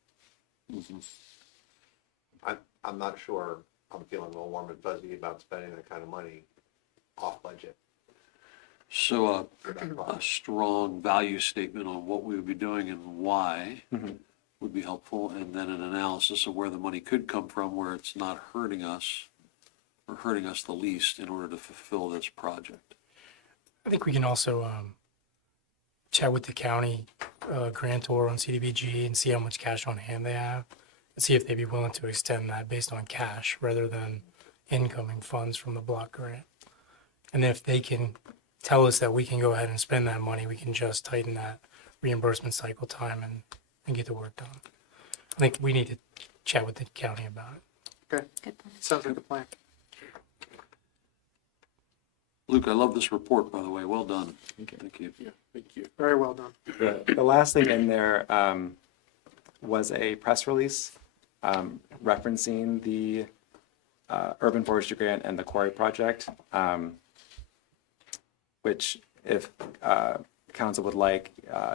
I'm not sure, I'm feeling a little warm and fuzzy about spending that kind of money off budget. So for that a project. strong value statement on what we would be doing and why Mhm. would be helpful, and then an analysis of where the money could come from, where it's not hurting us or hurting us the least in order to fulfill this project. I think we can also chat with the county grantor on CDBG and see how much cash on hand they have, and see if they'd be willing to extend that based on cash rather than incoming funds from the block grant. And if they can tell us that we can go ahead and spend that money, we can just tighten that reimbursement cycle time and get the work done. I think we need to chat with the county about it. Okay, Good point. sounds like a plan. Luke, I love this report, by the way. Well done. Thank you. Yeah, thank you. Very well done. The last thing in there was a press release referencing the urban forestry grant and the quarry project, which, if council would like,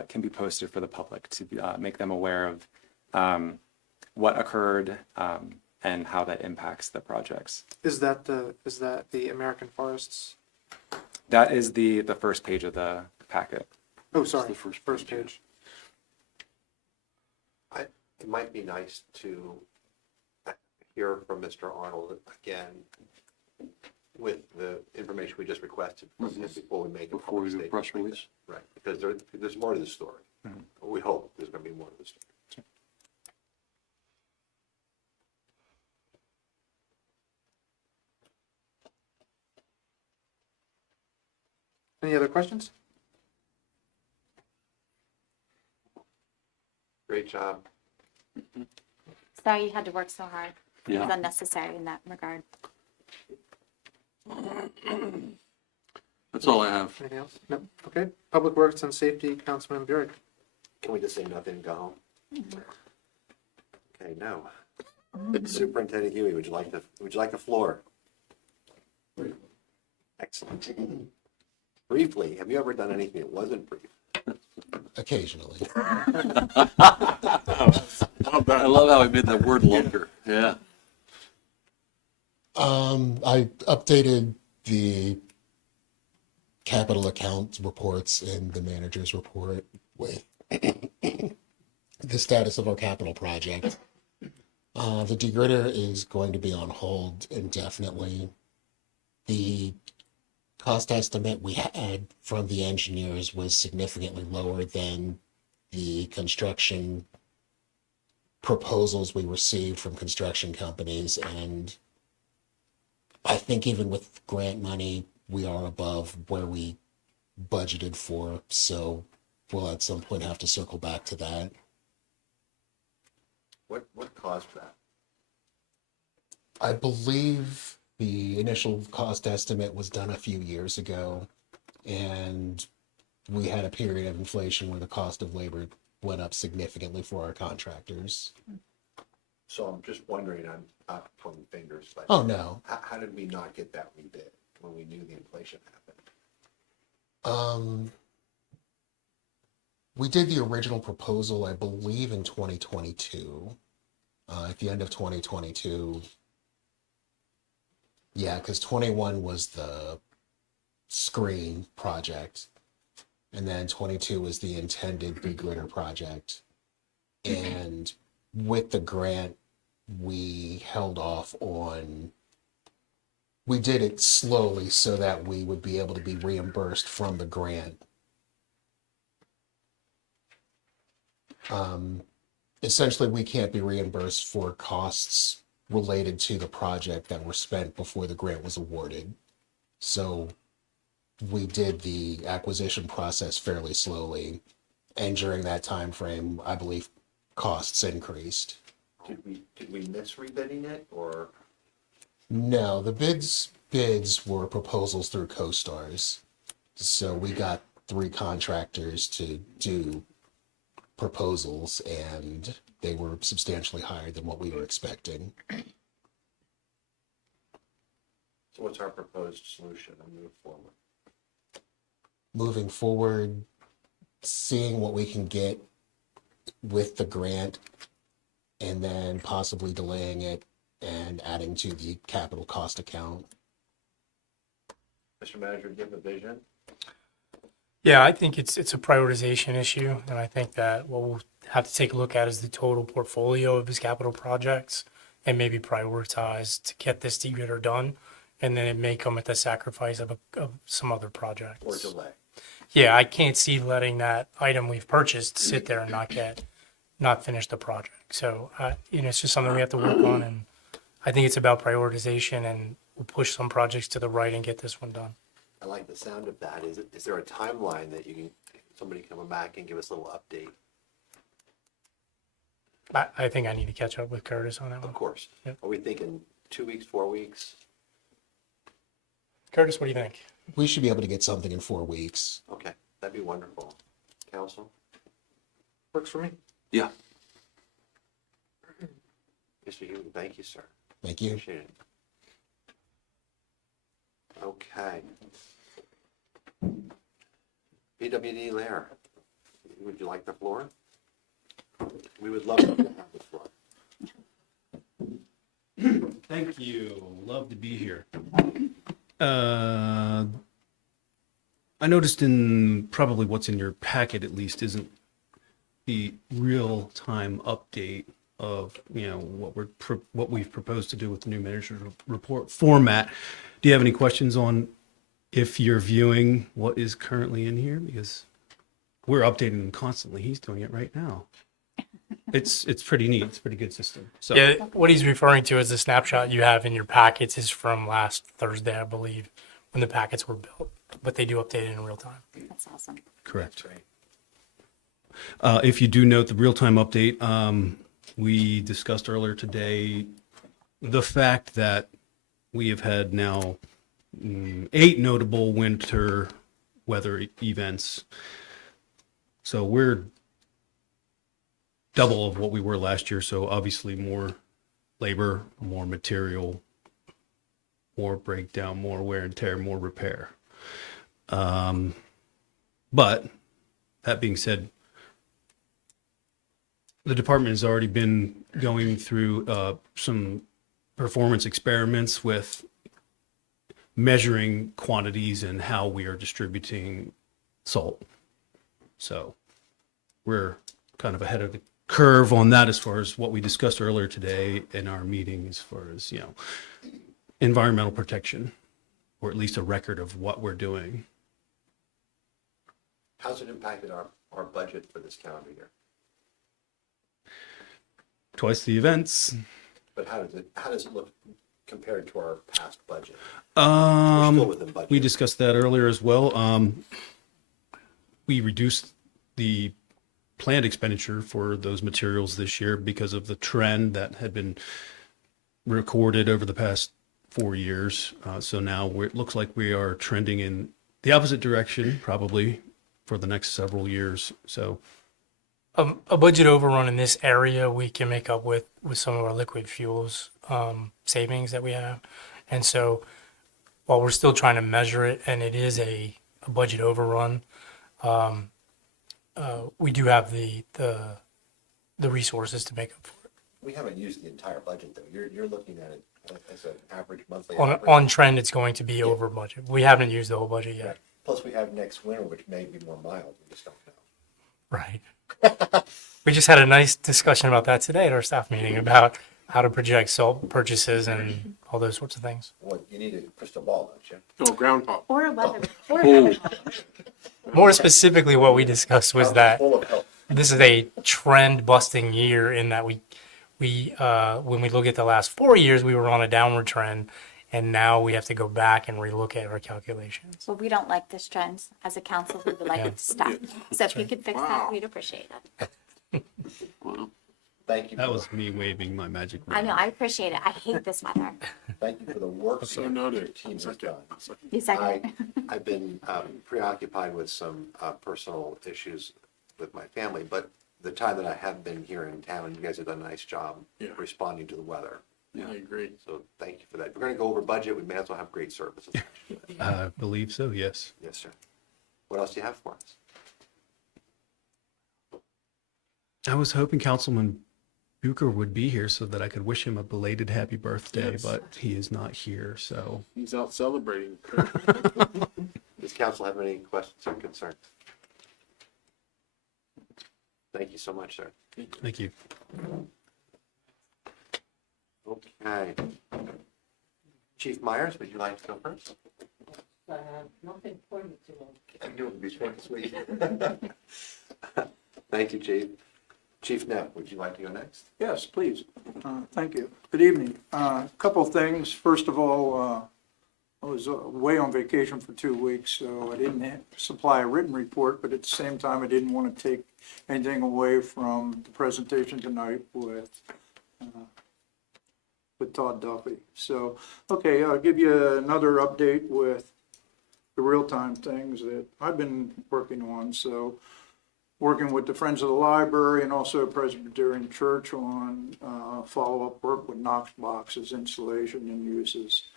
can be posted for the public to make them aware of what occurred and how that impacts the projects. Is that the American Forests? That is the first page of the packet. Oh, sorry, the first first page, yeah. page. It might be nice to hear from Mr. Arnold again with the information we just requested from him before we make a Before we public do a press statement. release. Right, because there's more to the story. We hope there's going to be more to the story. Any other questions? Great job. Sorry you had to work so hard. It was Yeah. unnecessary in that regard. That's all I have. Anything else? No. Okay. Public Works and Safety, Councilman Burek. Can we just say nothing and go home? Okay, no. Superintendent Huey, would you like the floor? Excellent. Briefly, have you ever done anything that wasn't brief? Occasionally. I love how he made that word longer. Yeah. I updated the capital account reports in the manager's report with the status of our capital project. The degritter is going to be on hold indefinitely. The cost estimate we had from the engineers was significantly lower than the construction proposals we received from construction companies, and I think even with grant money, we are above where we budgeted for, so we'll at some point have to circle back to that. What caused that? I believe the initial cost estimate was done a few years ago, and we had a period of inflation where the cost of labor went up significantly for our contractors. So I'm just wondering, I'm not pointing fingers, but Oh, no. how did we not get that rebid when we knew the inflation happened? We did the original proposal, I believe, in 2022. At the end of 2022. Yeah, because 21 was the screen project, and then 22 was the intended begritter project. And with the grant, we held off on, we did it slowly so that we would be able to be reimbursed from the grant. Essentially, we can't be reimbursed for costs related to the project that were spent before the grant was awarded. So we did the acquisition process fairly slowly, and during that time frame, I believe costs increased. Did we miss rebidding it, or? No, the bids were proposals through CoStars. So we got 3 contractors to do proposals, and they were substantially higher than what we were expecting. So what's our proposed solution to move forward? Moving forward, seeing what we can get with the grant, and then possibly delaying it and adding to the capital cost account. Mr. Manager, do you have a vision? Yeah, I think it's a prioritization issue, and I think that what we'll have to take a look at is the total portfolio of his capital projects and maybe prioritize to get this degritter done, and then it may come at the sacrifice of some other projects. Or delay? Yeah, I can't see letting that item we've purchased sit there and not finish the project. So, it's just something we have to work on, and I think it's about prioritization, and we'll push some projects to the right and get this one done. I like the sound of that. Is there a timeline that you can, somebody coming back and give us a little update? I think I need to catch up with Curtis on that one. Of course. Yep. Are we thinking 2 weeks, 4 weeks? Curtis, what do you think? We should be able to get something in 4 weeks. Okay, that'd be wonderful. Council? Works for me. Yeah. Mr. Hewton, thank you, sir. Thank you. Appreciate it. Okay. PWD Lair, would you like the floor? We would love to have the floor. Thank you. Love to be here. I noticed in probably what's in your packet at least isn't the real-time update of what we've proposed to do with the new manager's report format. Do you have any questions on if you're viewing what is currently in here? Because we're updating them constantly. He's doing it right now. It's pretty neat. It's a pretty good system. So Yeah, what he's referring to as the snapshot you have in your packets is from last Thursday, I believe, when the packets were built, but they do update it in real time. That's awesome. correct. Great. If you do note the real-time update, we discussed earlier today the fact that we have had now 8 notable winter weather events. So we're double of what we were last year. So obviously more labor, more material, more breakdown, more wear and tear, more repair. But that being said, the department has already been going through some performance experiments with measuring quantities and how we are distributing salt. So we're kind of ahead of the curve on that as far as what we discussed earlier today in our meeting as far as, environmental protection, or at least a record of what we're doing. How's it impacted our budget for this calendar year? Twice the events. But how does it look compared to our past budget? We're still within budget. We discussed that earlier as well. we reduced the planned expenditure for those materials this year because of the trend that had been recorded over the past 4 years. So now it looks like we are trending in the opposite direction, probably for the next several years. So A budget overrun in this area we can make up with some of our liquid fuels savings that we have. And so while we're still trying to measure it, and it is a budget overrun, we do have the resources to make up for it. We haven't used the entire budget, though. You're looking at it as an average monthly. On average. trend, it's going to be over budget. We haven't used the whole budget yet. Right. Plus, we have next winter, which may be more mild. We just don't know. Right. We just had a nice discussion about that today at our staff meeting about how to project salt purchases and all those sorts of things. Well, you need a crystal ball, don't you? Oh, groundhog. Or a weather. More specifically, what we discussed was that Full of help. this is a trend busting year in that we when we look at the last 4 years, we were on a downward trend, and now we have to go back and relook at our calculations. Well, we don't like this trend. As a council, we would like it to stop. So if you could fix that, we'd appreciate it. Wow. Thank you. that was me waving my magic I wand. know, I appreciate it. I hate this weather. Thank you for the work So that your noted. team has Second. done. You second? I've been preoccupied with some personal issues with my family, but the time that I have been here in town, you guys have done a nice job Yeah. responding to the weather. I agree. So thank you for that. If we're going to go over budget, we may as well have great services. I believe so, yes. Yes, sir. What else do you have for us? I was hoping Councilman Bucher would be here so that I could wish him a belated happy birthday, Yes. but he is not here, so. He's out celebrating. Does council have any questions or concerns? Thank you so much, sir. Thank you. Okay. Chief Myers, would you like to go first? Nothing pointed to them. I knew it would be short and sweet. Thank you, Chief. Chief Neff, would you like to go next? Yes, please. Thank you. Good evening. Couple of things. First of all, I was away on vacation for 2 weeks, so I didn't supply a written report, but at the same time, I didn't want to take anything away from the presentation tonight with Todd Duffy. So, okay, I'll give you another update with the real-time things that I've been working on. So, working with the Friends of the Library and also Presbyterian Church on follow-up work with Knox boxes, installation and uses.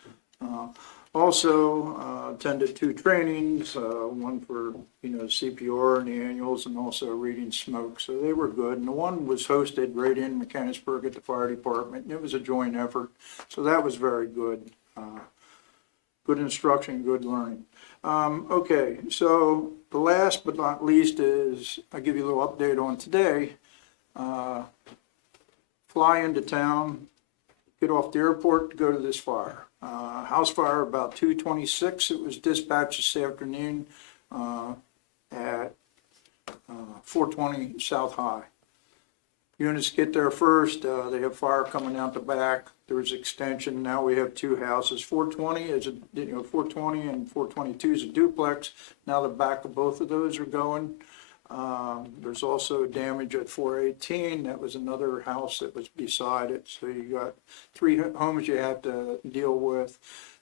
Also attended 2 trainings, one for, CPR and the annuals and also reading smoke. So they were good. And the one was hosted right in Mechanicsburg at the fire department. And it was a joint effort. So that was very good. Good instruction, good learning. Okay, so the last but not least is, I'll give you a little update on today. Fly into town, get off the airport to go to this fire. House fire about 2:26. It was dispatched this afternoon at 420 South High. Units get there first. They have fire coming out the back. There's extension. Now we have 2 houses. 420 is 420 and 422 is a duplex. Now the back of both of those are going. There's also damage at 418. That was another house that was beside it. So you got 3 homes you have to deal with.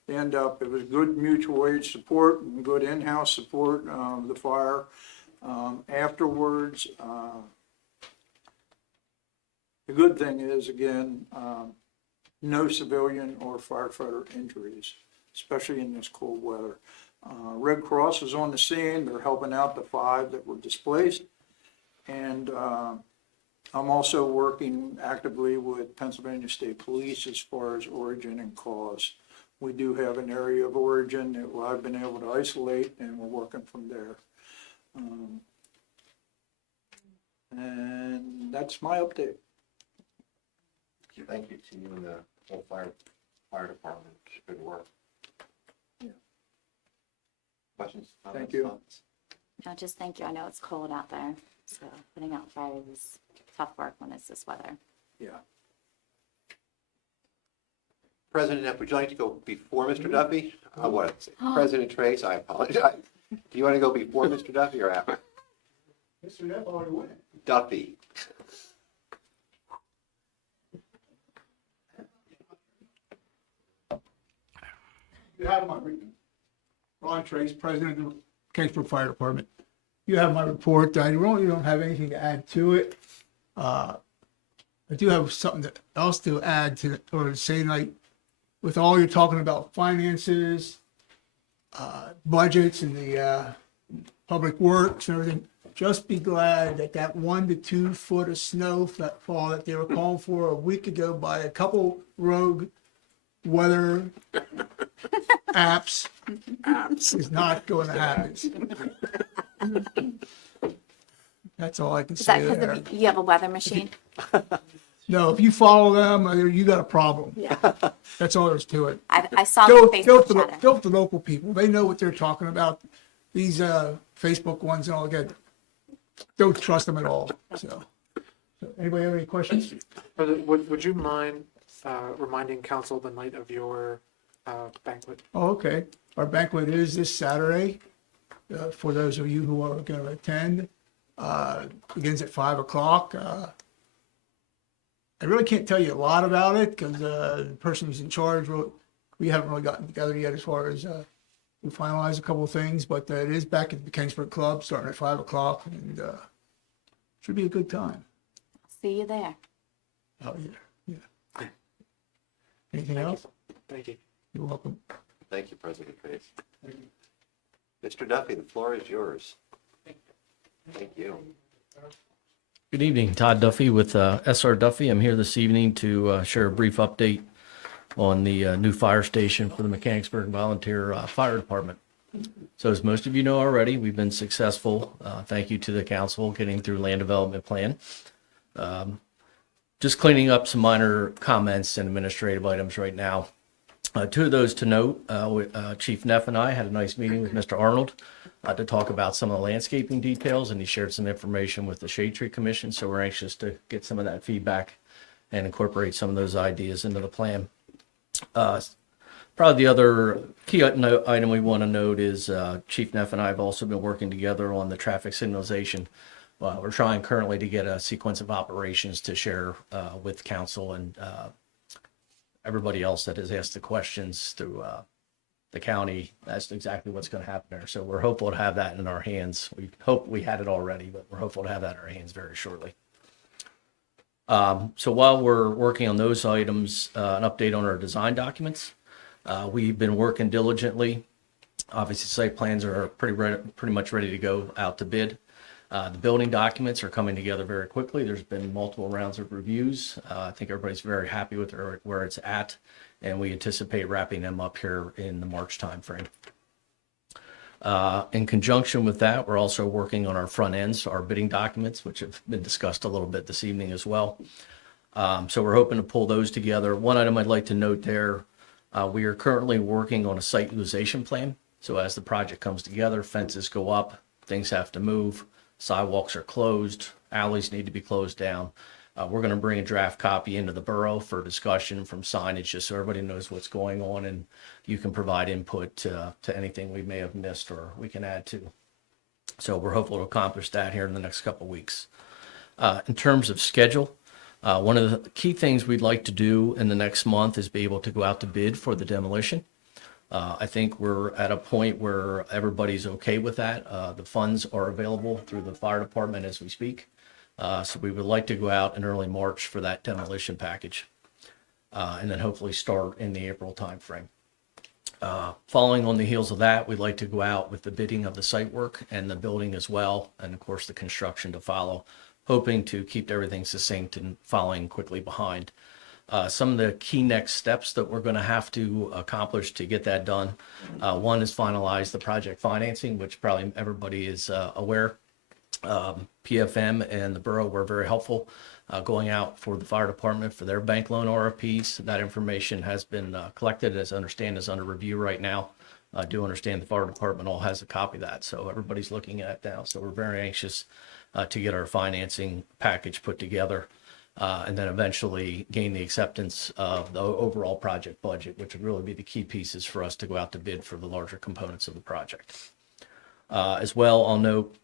They end up, it was good mutual aid support and good in-house support of the fire. Afterwards, the good thing is, again, no civilian or firefighter injuries, especially in this cold weather. Red Cross is on the scene. They're helping out the 5 that were displaced. And I'm also working actively with Pennsylvania State Police as far as origin and cause. We do have an area of origin that I've been able to isolate, and we're working from there. And that's my update. Thank you to you and the whole fire department. Good work. Questions? Thank you. Thoughts? No, just thank you. I know it's cold out there, so putting out fires is tough work when it's this weather. Yeah. President Neff, would you like to go before Mr. Duffy? President Trace, I apologize. Do you want to go before Mr. Duffy or after? Duffy. You have my, Ron Trace, President of the Kingsborough Fire Department. You have my report. I really don't have anything to add to it. I do have something else to add to, or to say tonight. With all you're talking about finances, budgets and the public works and everything, just be glad that that 1 to 2 foot of snowfall that they were calling for a week ago by a couple rogue weather apps is not going to happen. That's all I can Is that say there. because you have a weather machine? No, if you follow them, you got a problem. Yeah. That's all there's to it. I saw Go, the go, Facebook to the, chatter. go to the local people. They know what they're talking about. These Facebook ones and all that. Don't trust them at all. So anybody have any questions? President, would you mind reminding council the night of your banquet? Oh, okay. Our banquet is this Saturday. For those of you who are going to attend, begins at 5:00. I really can't tell you a lot about it because the person who's in charge, we haven't really gotten together yet as far as we finalize a couple of things, but it is back at the Kingsburg Club starting at 5:00 and should be a good time. See you there. Oh, yeah. Yeah. Anything else? Thank you. You're welcome. Thank you, President Pace. Mr. Duffy, the floor is yours. Thank you. Good evening, Todd Duffy with SR Duffy. I'm here this evening to share a brief update on the new fire station for the Mechanicsburg Volunteer Fire Department. So as most of you know already, we've been successful, thank you to the council, getting through land development plan. Just cleaning up some minor comments and administrative items right now. Two of those to note, Chief Neff and I had a nice meeting with Mr. Arnold to talk about some of the landscaping details, and he shared some information with the Shade Tree Commission, so we're anxious to get some of that feedback and incorporate some of those ideas into the plan. Probably the other key item we want to note is Chief Neff and I have also been working together on the traffic signalization. We're trying currently to get a sequence of operations to share with council and everybody else that has asked the questions through the county. That's exactly what's going to happen there. So we're hopeful to have that in our hands. We hope we had it already, but we're hopeful to have that in our hands very shortly. So while we're working on those items, an update on our design documents. We've been working diligently. Obviously, site plans are pretty much ready to go out to bid. The building documents are coming together very quickly. There's been multiple rounds of reviews. I think everybody's very happy with where it's at, and we anticipate wrapping them up here in the March timeframe. In conjunction with that, we're also working on our front ends, our bidding documents, which have been discussed a little bit this evening as well. So we're hoping to pull those together. One item I'd like to note there, we are currently working on a site utilization plan. So as the project comes together, fences go up, things have to move, sidewalks are closed, alleys need to be closed down. We're going to bring a draft copy into the borough for discussion from signage, just so everybody knows what's going on and you can provide input to anything we may have missed or we can add to. So we're hopeful to accomplish that here in the next couple of weeks. In terms of schedule, one of the key things we'd like to do in the next month is be able to go out to bid for the demolition. I think we're at a point where everybody's okay with that. The funds are available through the fire department as we speak. So we would like to go out in early March for that demolition package, and then hopefully start in the April timeframe. Following on the heels of that, we'd like to go out with the bidding of the site work and the building as well, and of course the construction to follow, hoping to keep everything succinct and following quickly behind. Some of the key next steps that we're going to have to accomplish to get that done. One is finalize the project financing, which probably everybody is aware. PFM and the borough were very helpful going out for the fire department for their bank loan RFPs. That information has been collected, as I understand, is under review right now. I do understand the fire department all has a copy of that, so everybody's looking at it now. So we're very anxious to get our financing package put together. And then eventually gain the acceptance of the overall project budget, which would really be the key pieces for us to go out to bid for the larger components of the project. As well, I'll note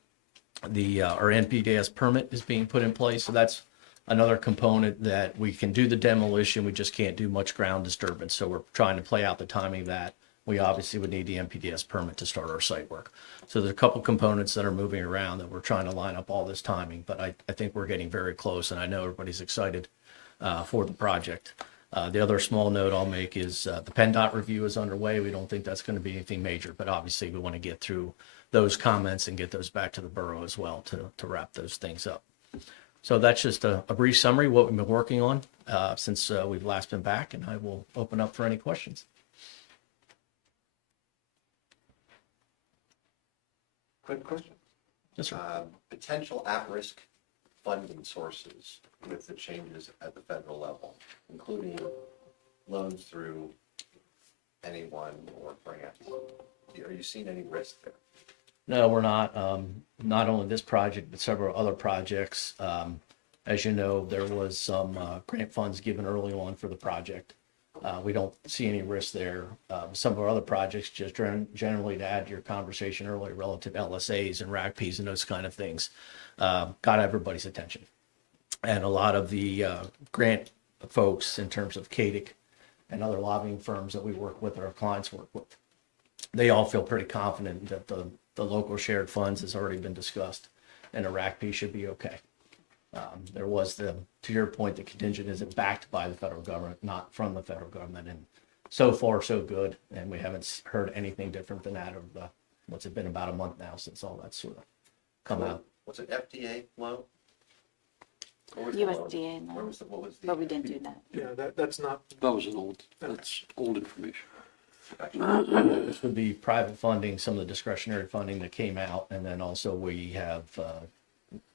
our NPDS permit is being put in place, so that's another component that we can do the demolition, we just can't do much ground disturbance, so we're trying to play out the timing of that. We obviously would need the NPDS permit to start our site work. So there's a couple components that are moving around that we're trying to line up all this timing, but I think we're getting very close, and I know everybody's excited for the project. The other small note I'll make is the PennDOT review is underway. We don't think that's going to be anything major, but obviously we want to get through those comments and get those back to the borough as well to wrap those things up. So that's just a brief summary of what we've been working on since we've last been back, and I will open up for any questions. Quick question. Yes, sir. Potential at-risk funding sources with the changes at the federal level, including loans through anyone or grants. Are you seeing any risk there? No, we're not. Not only this project, but several other projects. As you know, there was some grant funds given early on for the project. We don't see any risk there. Some of our other projects, just generally to add to your conversation earlier relative to LSAs and RACPs and those kind of things, got everybody's attention. And a lot of the grant folks in terms of CADIC and other lobbying firms that we work with, our clients work with, they all feel pretty confident that the local shared funds has already been discussed and a RACP should be okay. There was to your point, the contingent isn't backed by the federal government, not from the federal government. And so far, so good. And we haven't heard anything different than that over what's it been, about a month now since all that sort of come out. Was it FDA loan? USDA, no, but we didn't do that. Yeah, that's not. That was that's old information. This would be private funding, some of the discretionary funding that came out. And then also we have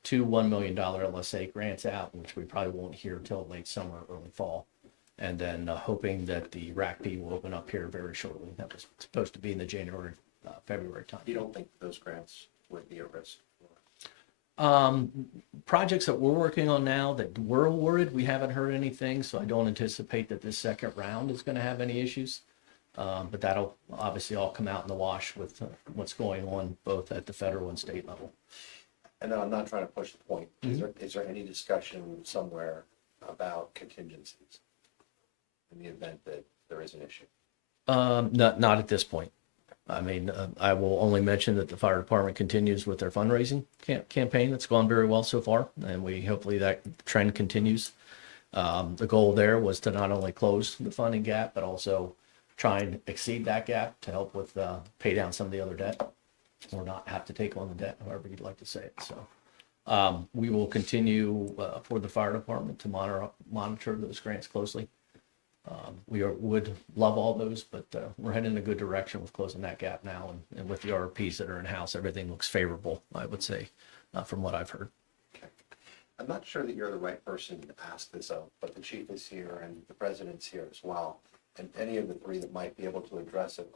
two $1 million LSA grants out, which we probably won't hear till late summer, early fall. And then hoping that the RACP will open up here very shortly. That was supposed to be in the January, February time. You don't think those grants would be a risk? Projects that we're working on now that were awarded, we haven't heard anything, so I don't anticipate that this second round is going to have any issues. But that'll obviously all come out in the wash with what's going on both at the federal and state level. And then I'm not trying to push the point. Is there any discussion somewhere about contingencies in the event that there is an issue? Not at this point. I mean, I will only mention that the fire department continues with their fundraising campaign. That's gone very well so far, and hopefully that trend continues. The goal there was to not only close the funding gap, but also try and exceed that gap to help with pay down some of the other debt, or not have to take on the debt, however you'd like to say it. So we will continue for the fire department to monitor those grants closely. We would love all those, but we're heading in a good direction with closing that gap now. And with the RPs that are in-house, everything looks favorable, I would say, from what I've heard. Okay. I'm not sure that you're the right person to ask this of, but the chief is here and the president's here as well. And any of the three that might be able to address it,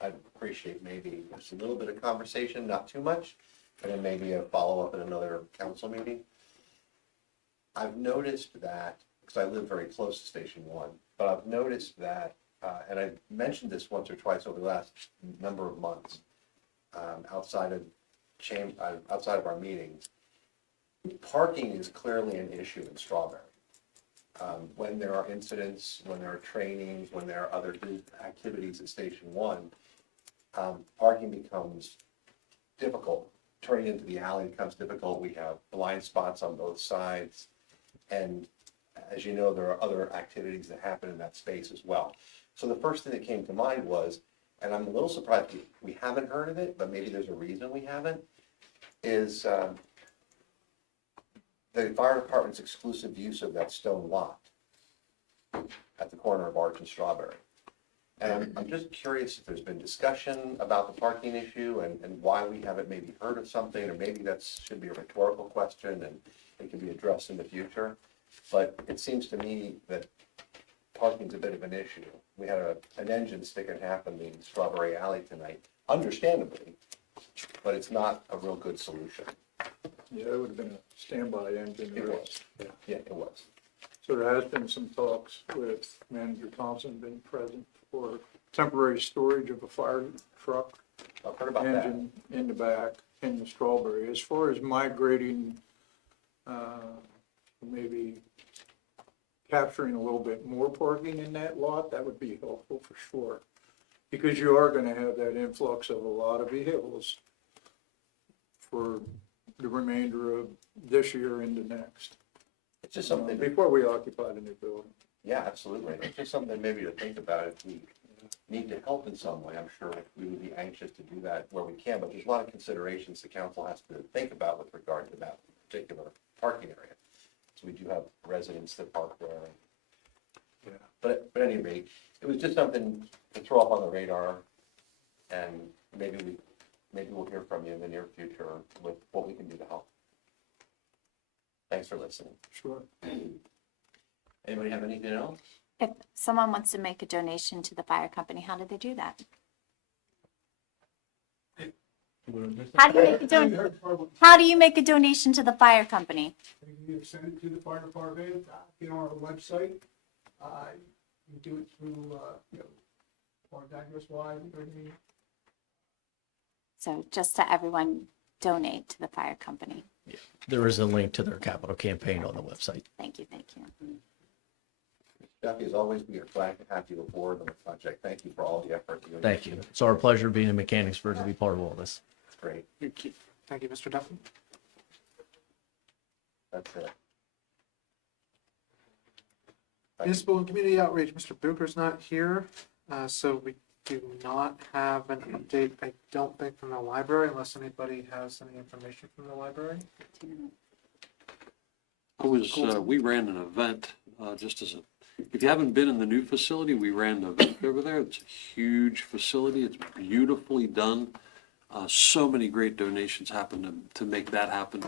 I'd appreciate maybe just a little bit of conversation, not too much, and then maybe a follow-up in another council meeting. I've noticed that, because I live very close to Station 1, but I've noticed that, and I've mentioned this once or twice over the last number of months, outside of our meetings, parking is clearly an issue in Strawberry. When there are incidents, when there are trainings, when there are other activities at Station 1, parking becomes difficult. Turning into the alley becomes difficult. We have blind spots on both sides. And as you know, there are other activities that happen in that space as well. So the first thing that came to mind was, and I'm a little surprised we haven't heard of it, but maybe there's a reason we haven't, is the fire department's exclusive use of that stone lot at the corner of Arch and Strawberry. And I'm just curious if there's been discussion about the parking issue and why we haven't maybe heard of something, or maybe that should be a rhetorical question and it can be addressed in the future. But it seems to me that parking's a bit of an issue. We had an engine sticking half in the Strawberry Alley tonight, understandably, but it's not a real good solution. Yeah, it would have been a standby engine. It was. Yeah, it was. So there has been some talks with Manager Thompson being present for temporary storage of a fire truck. I've heard about that. Engine in the back. in the Strawberry. As far as migrating, maybe capturing a little bit more parking in that lot, that would be helpful for sure. Because you are gonna have that influx of a lot of vehicles for the remainder of this year into next, It's just something, before we occupy the new building. yeah, absolutely. It's just something maybe to think about if we need to help in some way. I'm sure we would be anxious to do that where we can, but there's a lot of considerations the council has to think about with regard to that particular parking area. So we do have residents that park there. Yeah. But at any rate, it was just something to throw up on the radar, and maybe we'll hear from you in the near future with what we can do to help. Thanks for listening. Sure. Anybody have anything else? If someone wants to make a donation to the fire company, how do they do that? How do you make a donation to the fire company? You can send it to the fire department, get on our website. You do it through, or Douglas Wide, or anything. So just to everyone donate to the fire company. There is a link to their capital campaign on the website. Thank you, thank you. Jackie, as always, we are glad to have you aboard on the project. Thank you for all the effort. Thank you. It's our pleasure being in Mechanicsburg to be part of all this. Great. Thank you, Mr. Duffy. That's it. Municipal and Community Outreach, Mr. Bucher's not here, so we do not have an update, I don't think, from the library, unless anybody has any information from the library. We ran an event, just as if you haven't been in the new facility, we ran an event over there. It's a huge facility. It's beautifully done. So many great donations happened to make that happen.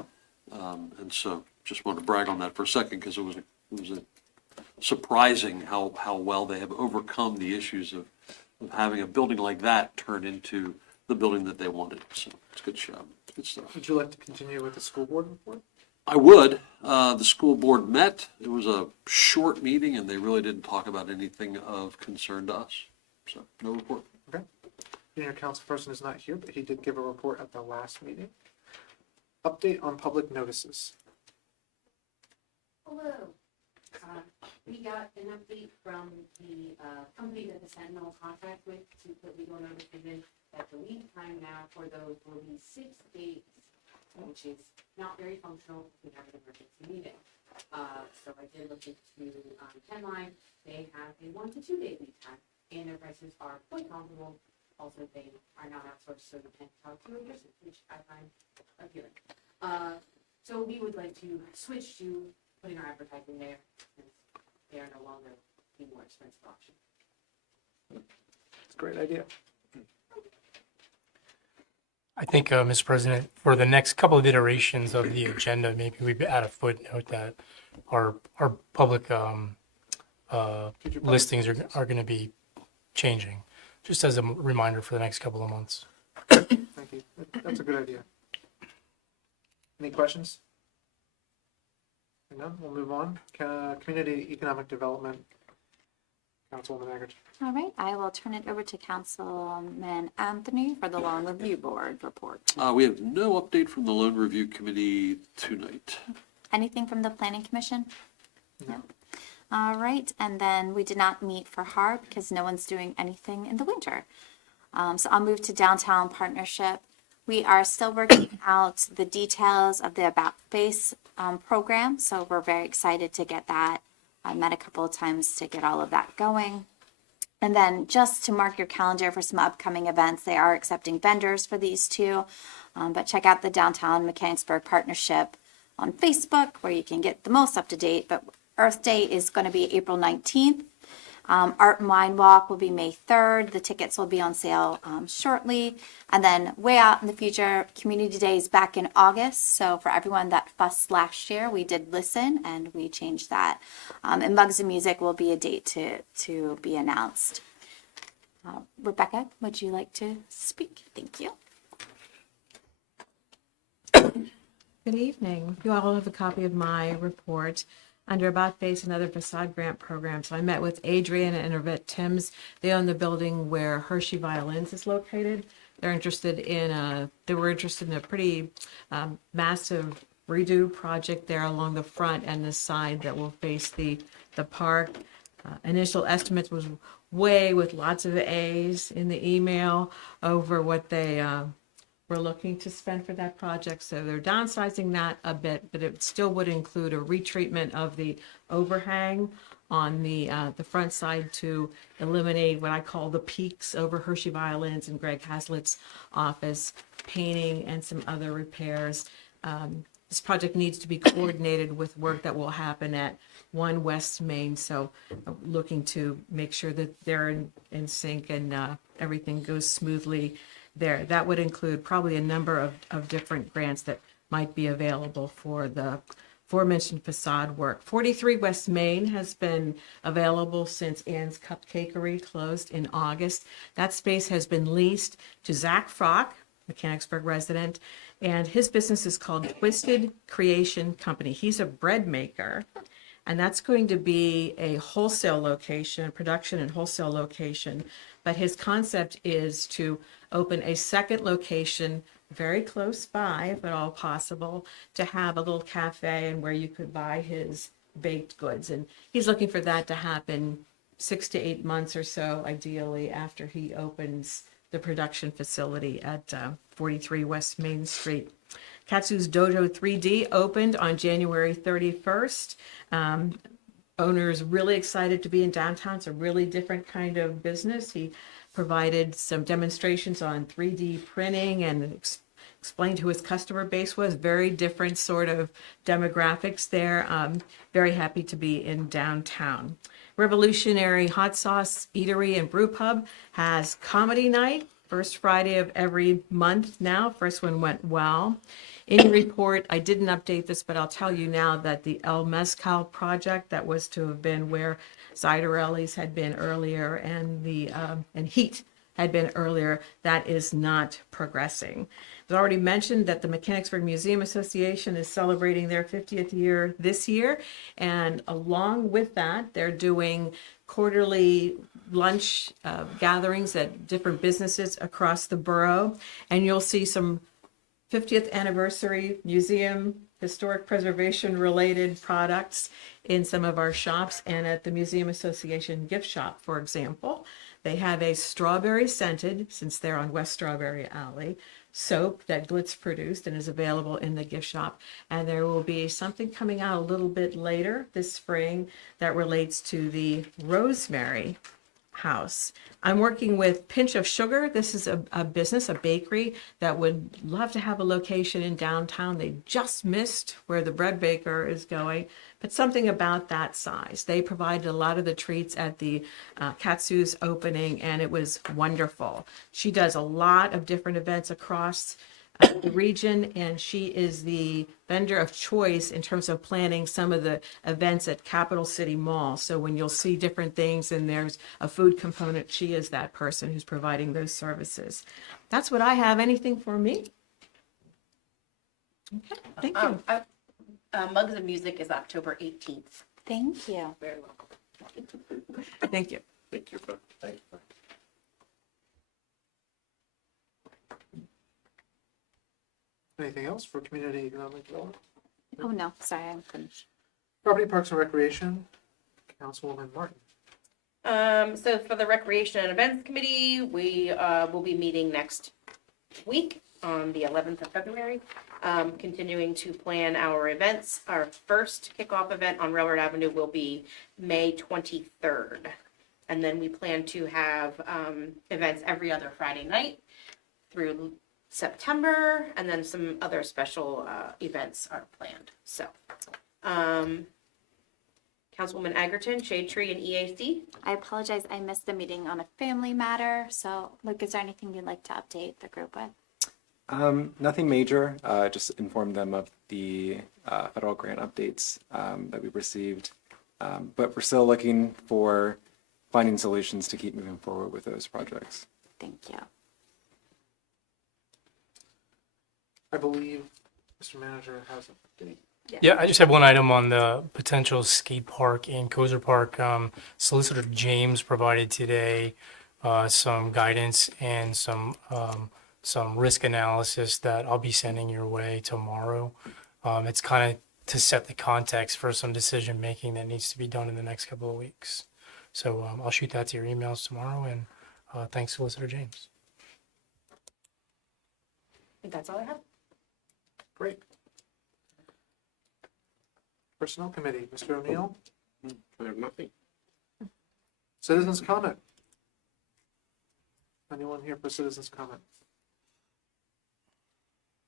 And so just want to brag on that for a second, because it was surprising how well they have overcome the issues of having a building like that turn into the building that they wanted. So it's a good job. It's good stuff. Would you like to continue with the school board report? I would. The school board met. It was a short meeting, and they really didn't talk about anything of concern to us. So no report. Okay. Junior councilperson is not here, but he did give a report at the last meeting. Update on public notices. Hello. We got an update from the company that the Sentinel contract with to put legal notices in, that the lead time now for those will be 6 days, which is not very functional if we have an emergency meeting. So I did look into Penline. They have a 1 to 2 day lead time, and their prices are quite comparable. Also, they are not outsourced, so you can talk to a person, which I find appealing. So we would like to switch to putting our advertising there, since they are no longer the more expensive option. It's a great idea. I think, Mr. President, for the next couple of iterations of the agenda, maybe we add a footnote that our public listings are going to be changing, just as a reminder for the next couple of months. Thank you. That's a good idea. Any questions? No, we'll move on. Community Economic Development, Councilwoman Aggett. All right, I will turn it over to Councilman Anthony for the Loan Review Board report. We have no update from the Loan Review Committee tonight. Anything from the Planning Commission? No. All right, and then we did not meet for HAR because no one's doing anything in the winter. So I'll move to Downtown Partnership. We are still working out the details of the About Face program, so we're very excited to get that. I met a couple of times to get all of that going. And then just to mark your calendar for some upcoming events, they are accepting vendors for these two. But check out the Downtown Mechanicsburg Partnership on Facebook, where you can get the most up to date. But Earth Day is going to be April 19th. Art and Wine Walk will be May 3rd. The tickets will be on sale shortly. And then way out in the future, Community Day is back in August. So for everyone that fussed last year, we did listen and we changed that. And Mugs and Music will be a date to be announced. Rebecca, would you like to speak? Thank you. Good evening. You all have a copy of my report under About Face and other facade grant programs. So I met with Adrian and Yvette Timms. They own the building where Hershey Violins is located. They're interested in they were interested in a pretty massive redo project there along the front and the side that will face the park. Initial estimates was way with lots of A's in the email over what they were looking to spend for that project. So they're downsizing that a bit, but it still would include a retreatment of the overhang on the front side to eliminate what I call the peaks over Hershey Violins and Greg Haslett's office, painting and some other repairs. This project needs to be coordinated with work that will happen at 1 West Main, so looking to make sure that they're in sync and everything goes smoothly there. That would include probably a number of different grants that might be available for the aforementioned facade work. 43 West Main has been available since Ann's Cupcakery closed in August. That space has been leased to Zach Frock, Mechanicsburg resident, and his business is called Twisted Creation Company. He's a bread maker, and that's going to be a wholesale location, production and wholesale location. But his concept is to open a second location very close by, if at all possible, to have a little cafe and where you could buy his baked goods. And he's looking for that to happen 6 to 8 months or so, ideally, after he opens the production facility at 43 West Main Street. Katsu's Dojo 3D opened on January 31st. Owner's really excited to be in downtown. It's a really different kind of business. He provided some demonstrations on 3D printing and explained who his customer base was. Very different sort of demographics there. Very happy to be in downtown. Revolutionary Hot Sauce Eatery and Brew Pub has comedy night, first Friday of every month now. First one went well. In your report, I didn't update this, but I'll tell you now that the El Mezcal project that was to have been where Ciderelli's had been earlier and and Heat had been earlier, that is not progressing. It was already mentioned that the Mechanicsburg Museum Association is celebrating their 50th year this year, and along with that, they're doing quarterly lunch gatherings at different businesses across the borough, and you'll see some 50th anniversary museum historic preservation related products in some of our shops and at the Museum Association gift shop, for example. They have a strawberry scented, since they're on West Strawberry Alley, soap that Glitz produced and is available in the gift shop. And there will be something coming out a little bit later this spring that relates to the Rosemary House. I'm working with Pinch of Sugar. This is a business, a bakery that would love to have a location in downtown. They just missed where the bread baker is going, but something about that size. They provided a lot of the treats at the Katsu's opening, and it was wonderful. She does a lot of different events across the region, and she is the vendor of choice in terms of planning some of the events at Capital City Mall. So when you'll see different things and there's a food component, she is that person who's providing those services. That's what I have. Anything for me? Okay, thank you. Mugs of Music is October 18th. Thank you. Very welcome. Thank you. Thank you. Thank you. Anything else for community economic development? Oh, no, sorry, I'm finished. Property, Parks and Recreation, Councilwoman Martin. So for the Recreation and Events Committee, we will be meeting next week on the 11th of February, continuing to plan our events. Our first kickoff event on Railroad Avenue will be May 23rd. And then we plan to have events every other Friday night through September, and then some other special events are planned. So, Councilwoman Agerton, Shade Tree, and EAC. I apologize, I missed the meeting on a family matter, so Luke, is there anything you'd like to update the group with? Nothing major, just inform them of the federal grant updates that we've received. But we're still looking for finding solutions to keep moving forward with those projects. Thank you. I believe Mr. Manager has an update. Yeah, I just have one item on the potential skate park in Kozer Park. Solicitor James provided today some guidance and some some risk analysis that I'll be sending your way tomorrow. It's kind of to set the context for some decision making that needs to be done in the next couple of weeks. So I'll shoot that to your emails tomorrow, and thanks, Solicitor James. That's all I have. Great. Personnel Committee, Mr. O'Neill, I have nothing. citizens comment. Anyone here for citizens comment?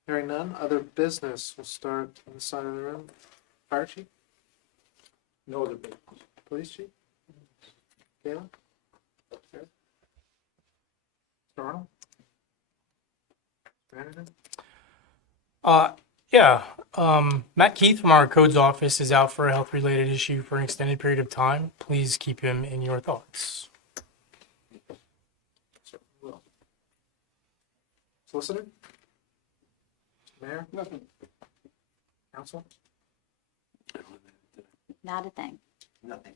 Hearing none, other business, we'll start on the side of the room. Fire chief, No other business. police chief? Galen? Mr. Arnold? Mr. Hannigan? Matt Keith from our codes office is out for a health-related issue for an extended period of time. Please keep him in your thoughts. Certainly will. Solicitor? Mayor? Nothing. Council? Not a thing. Nothing.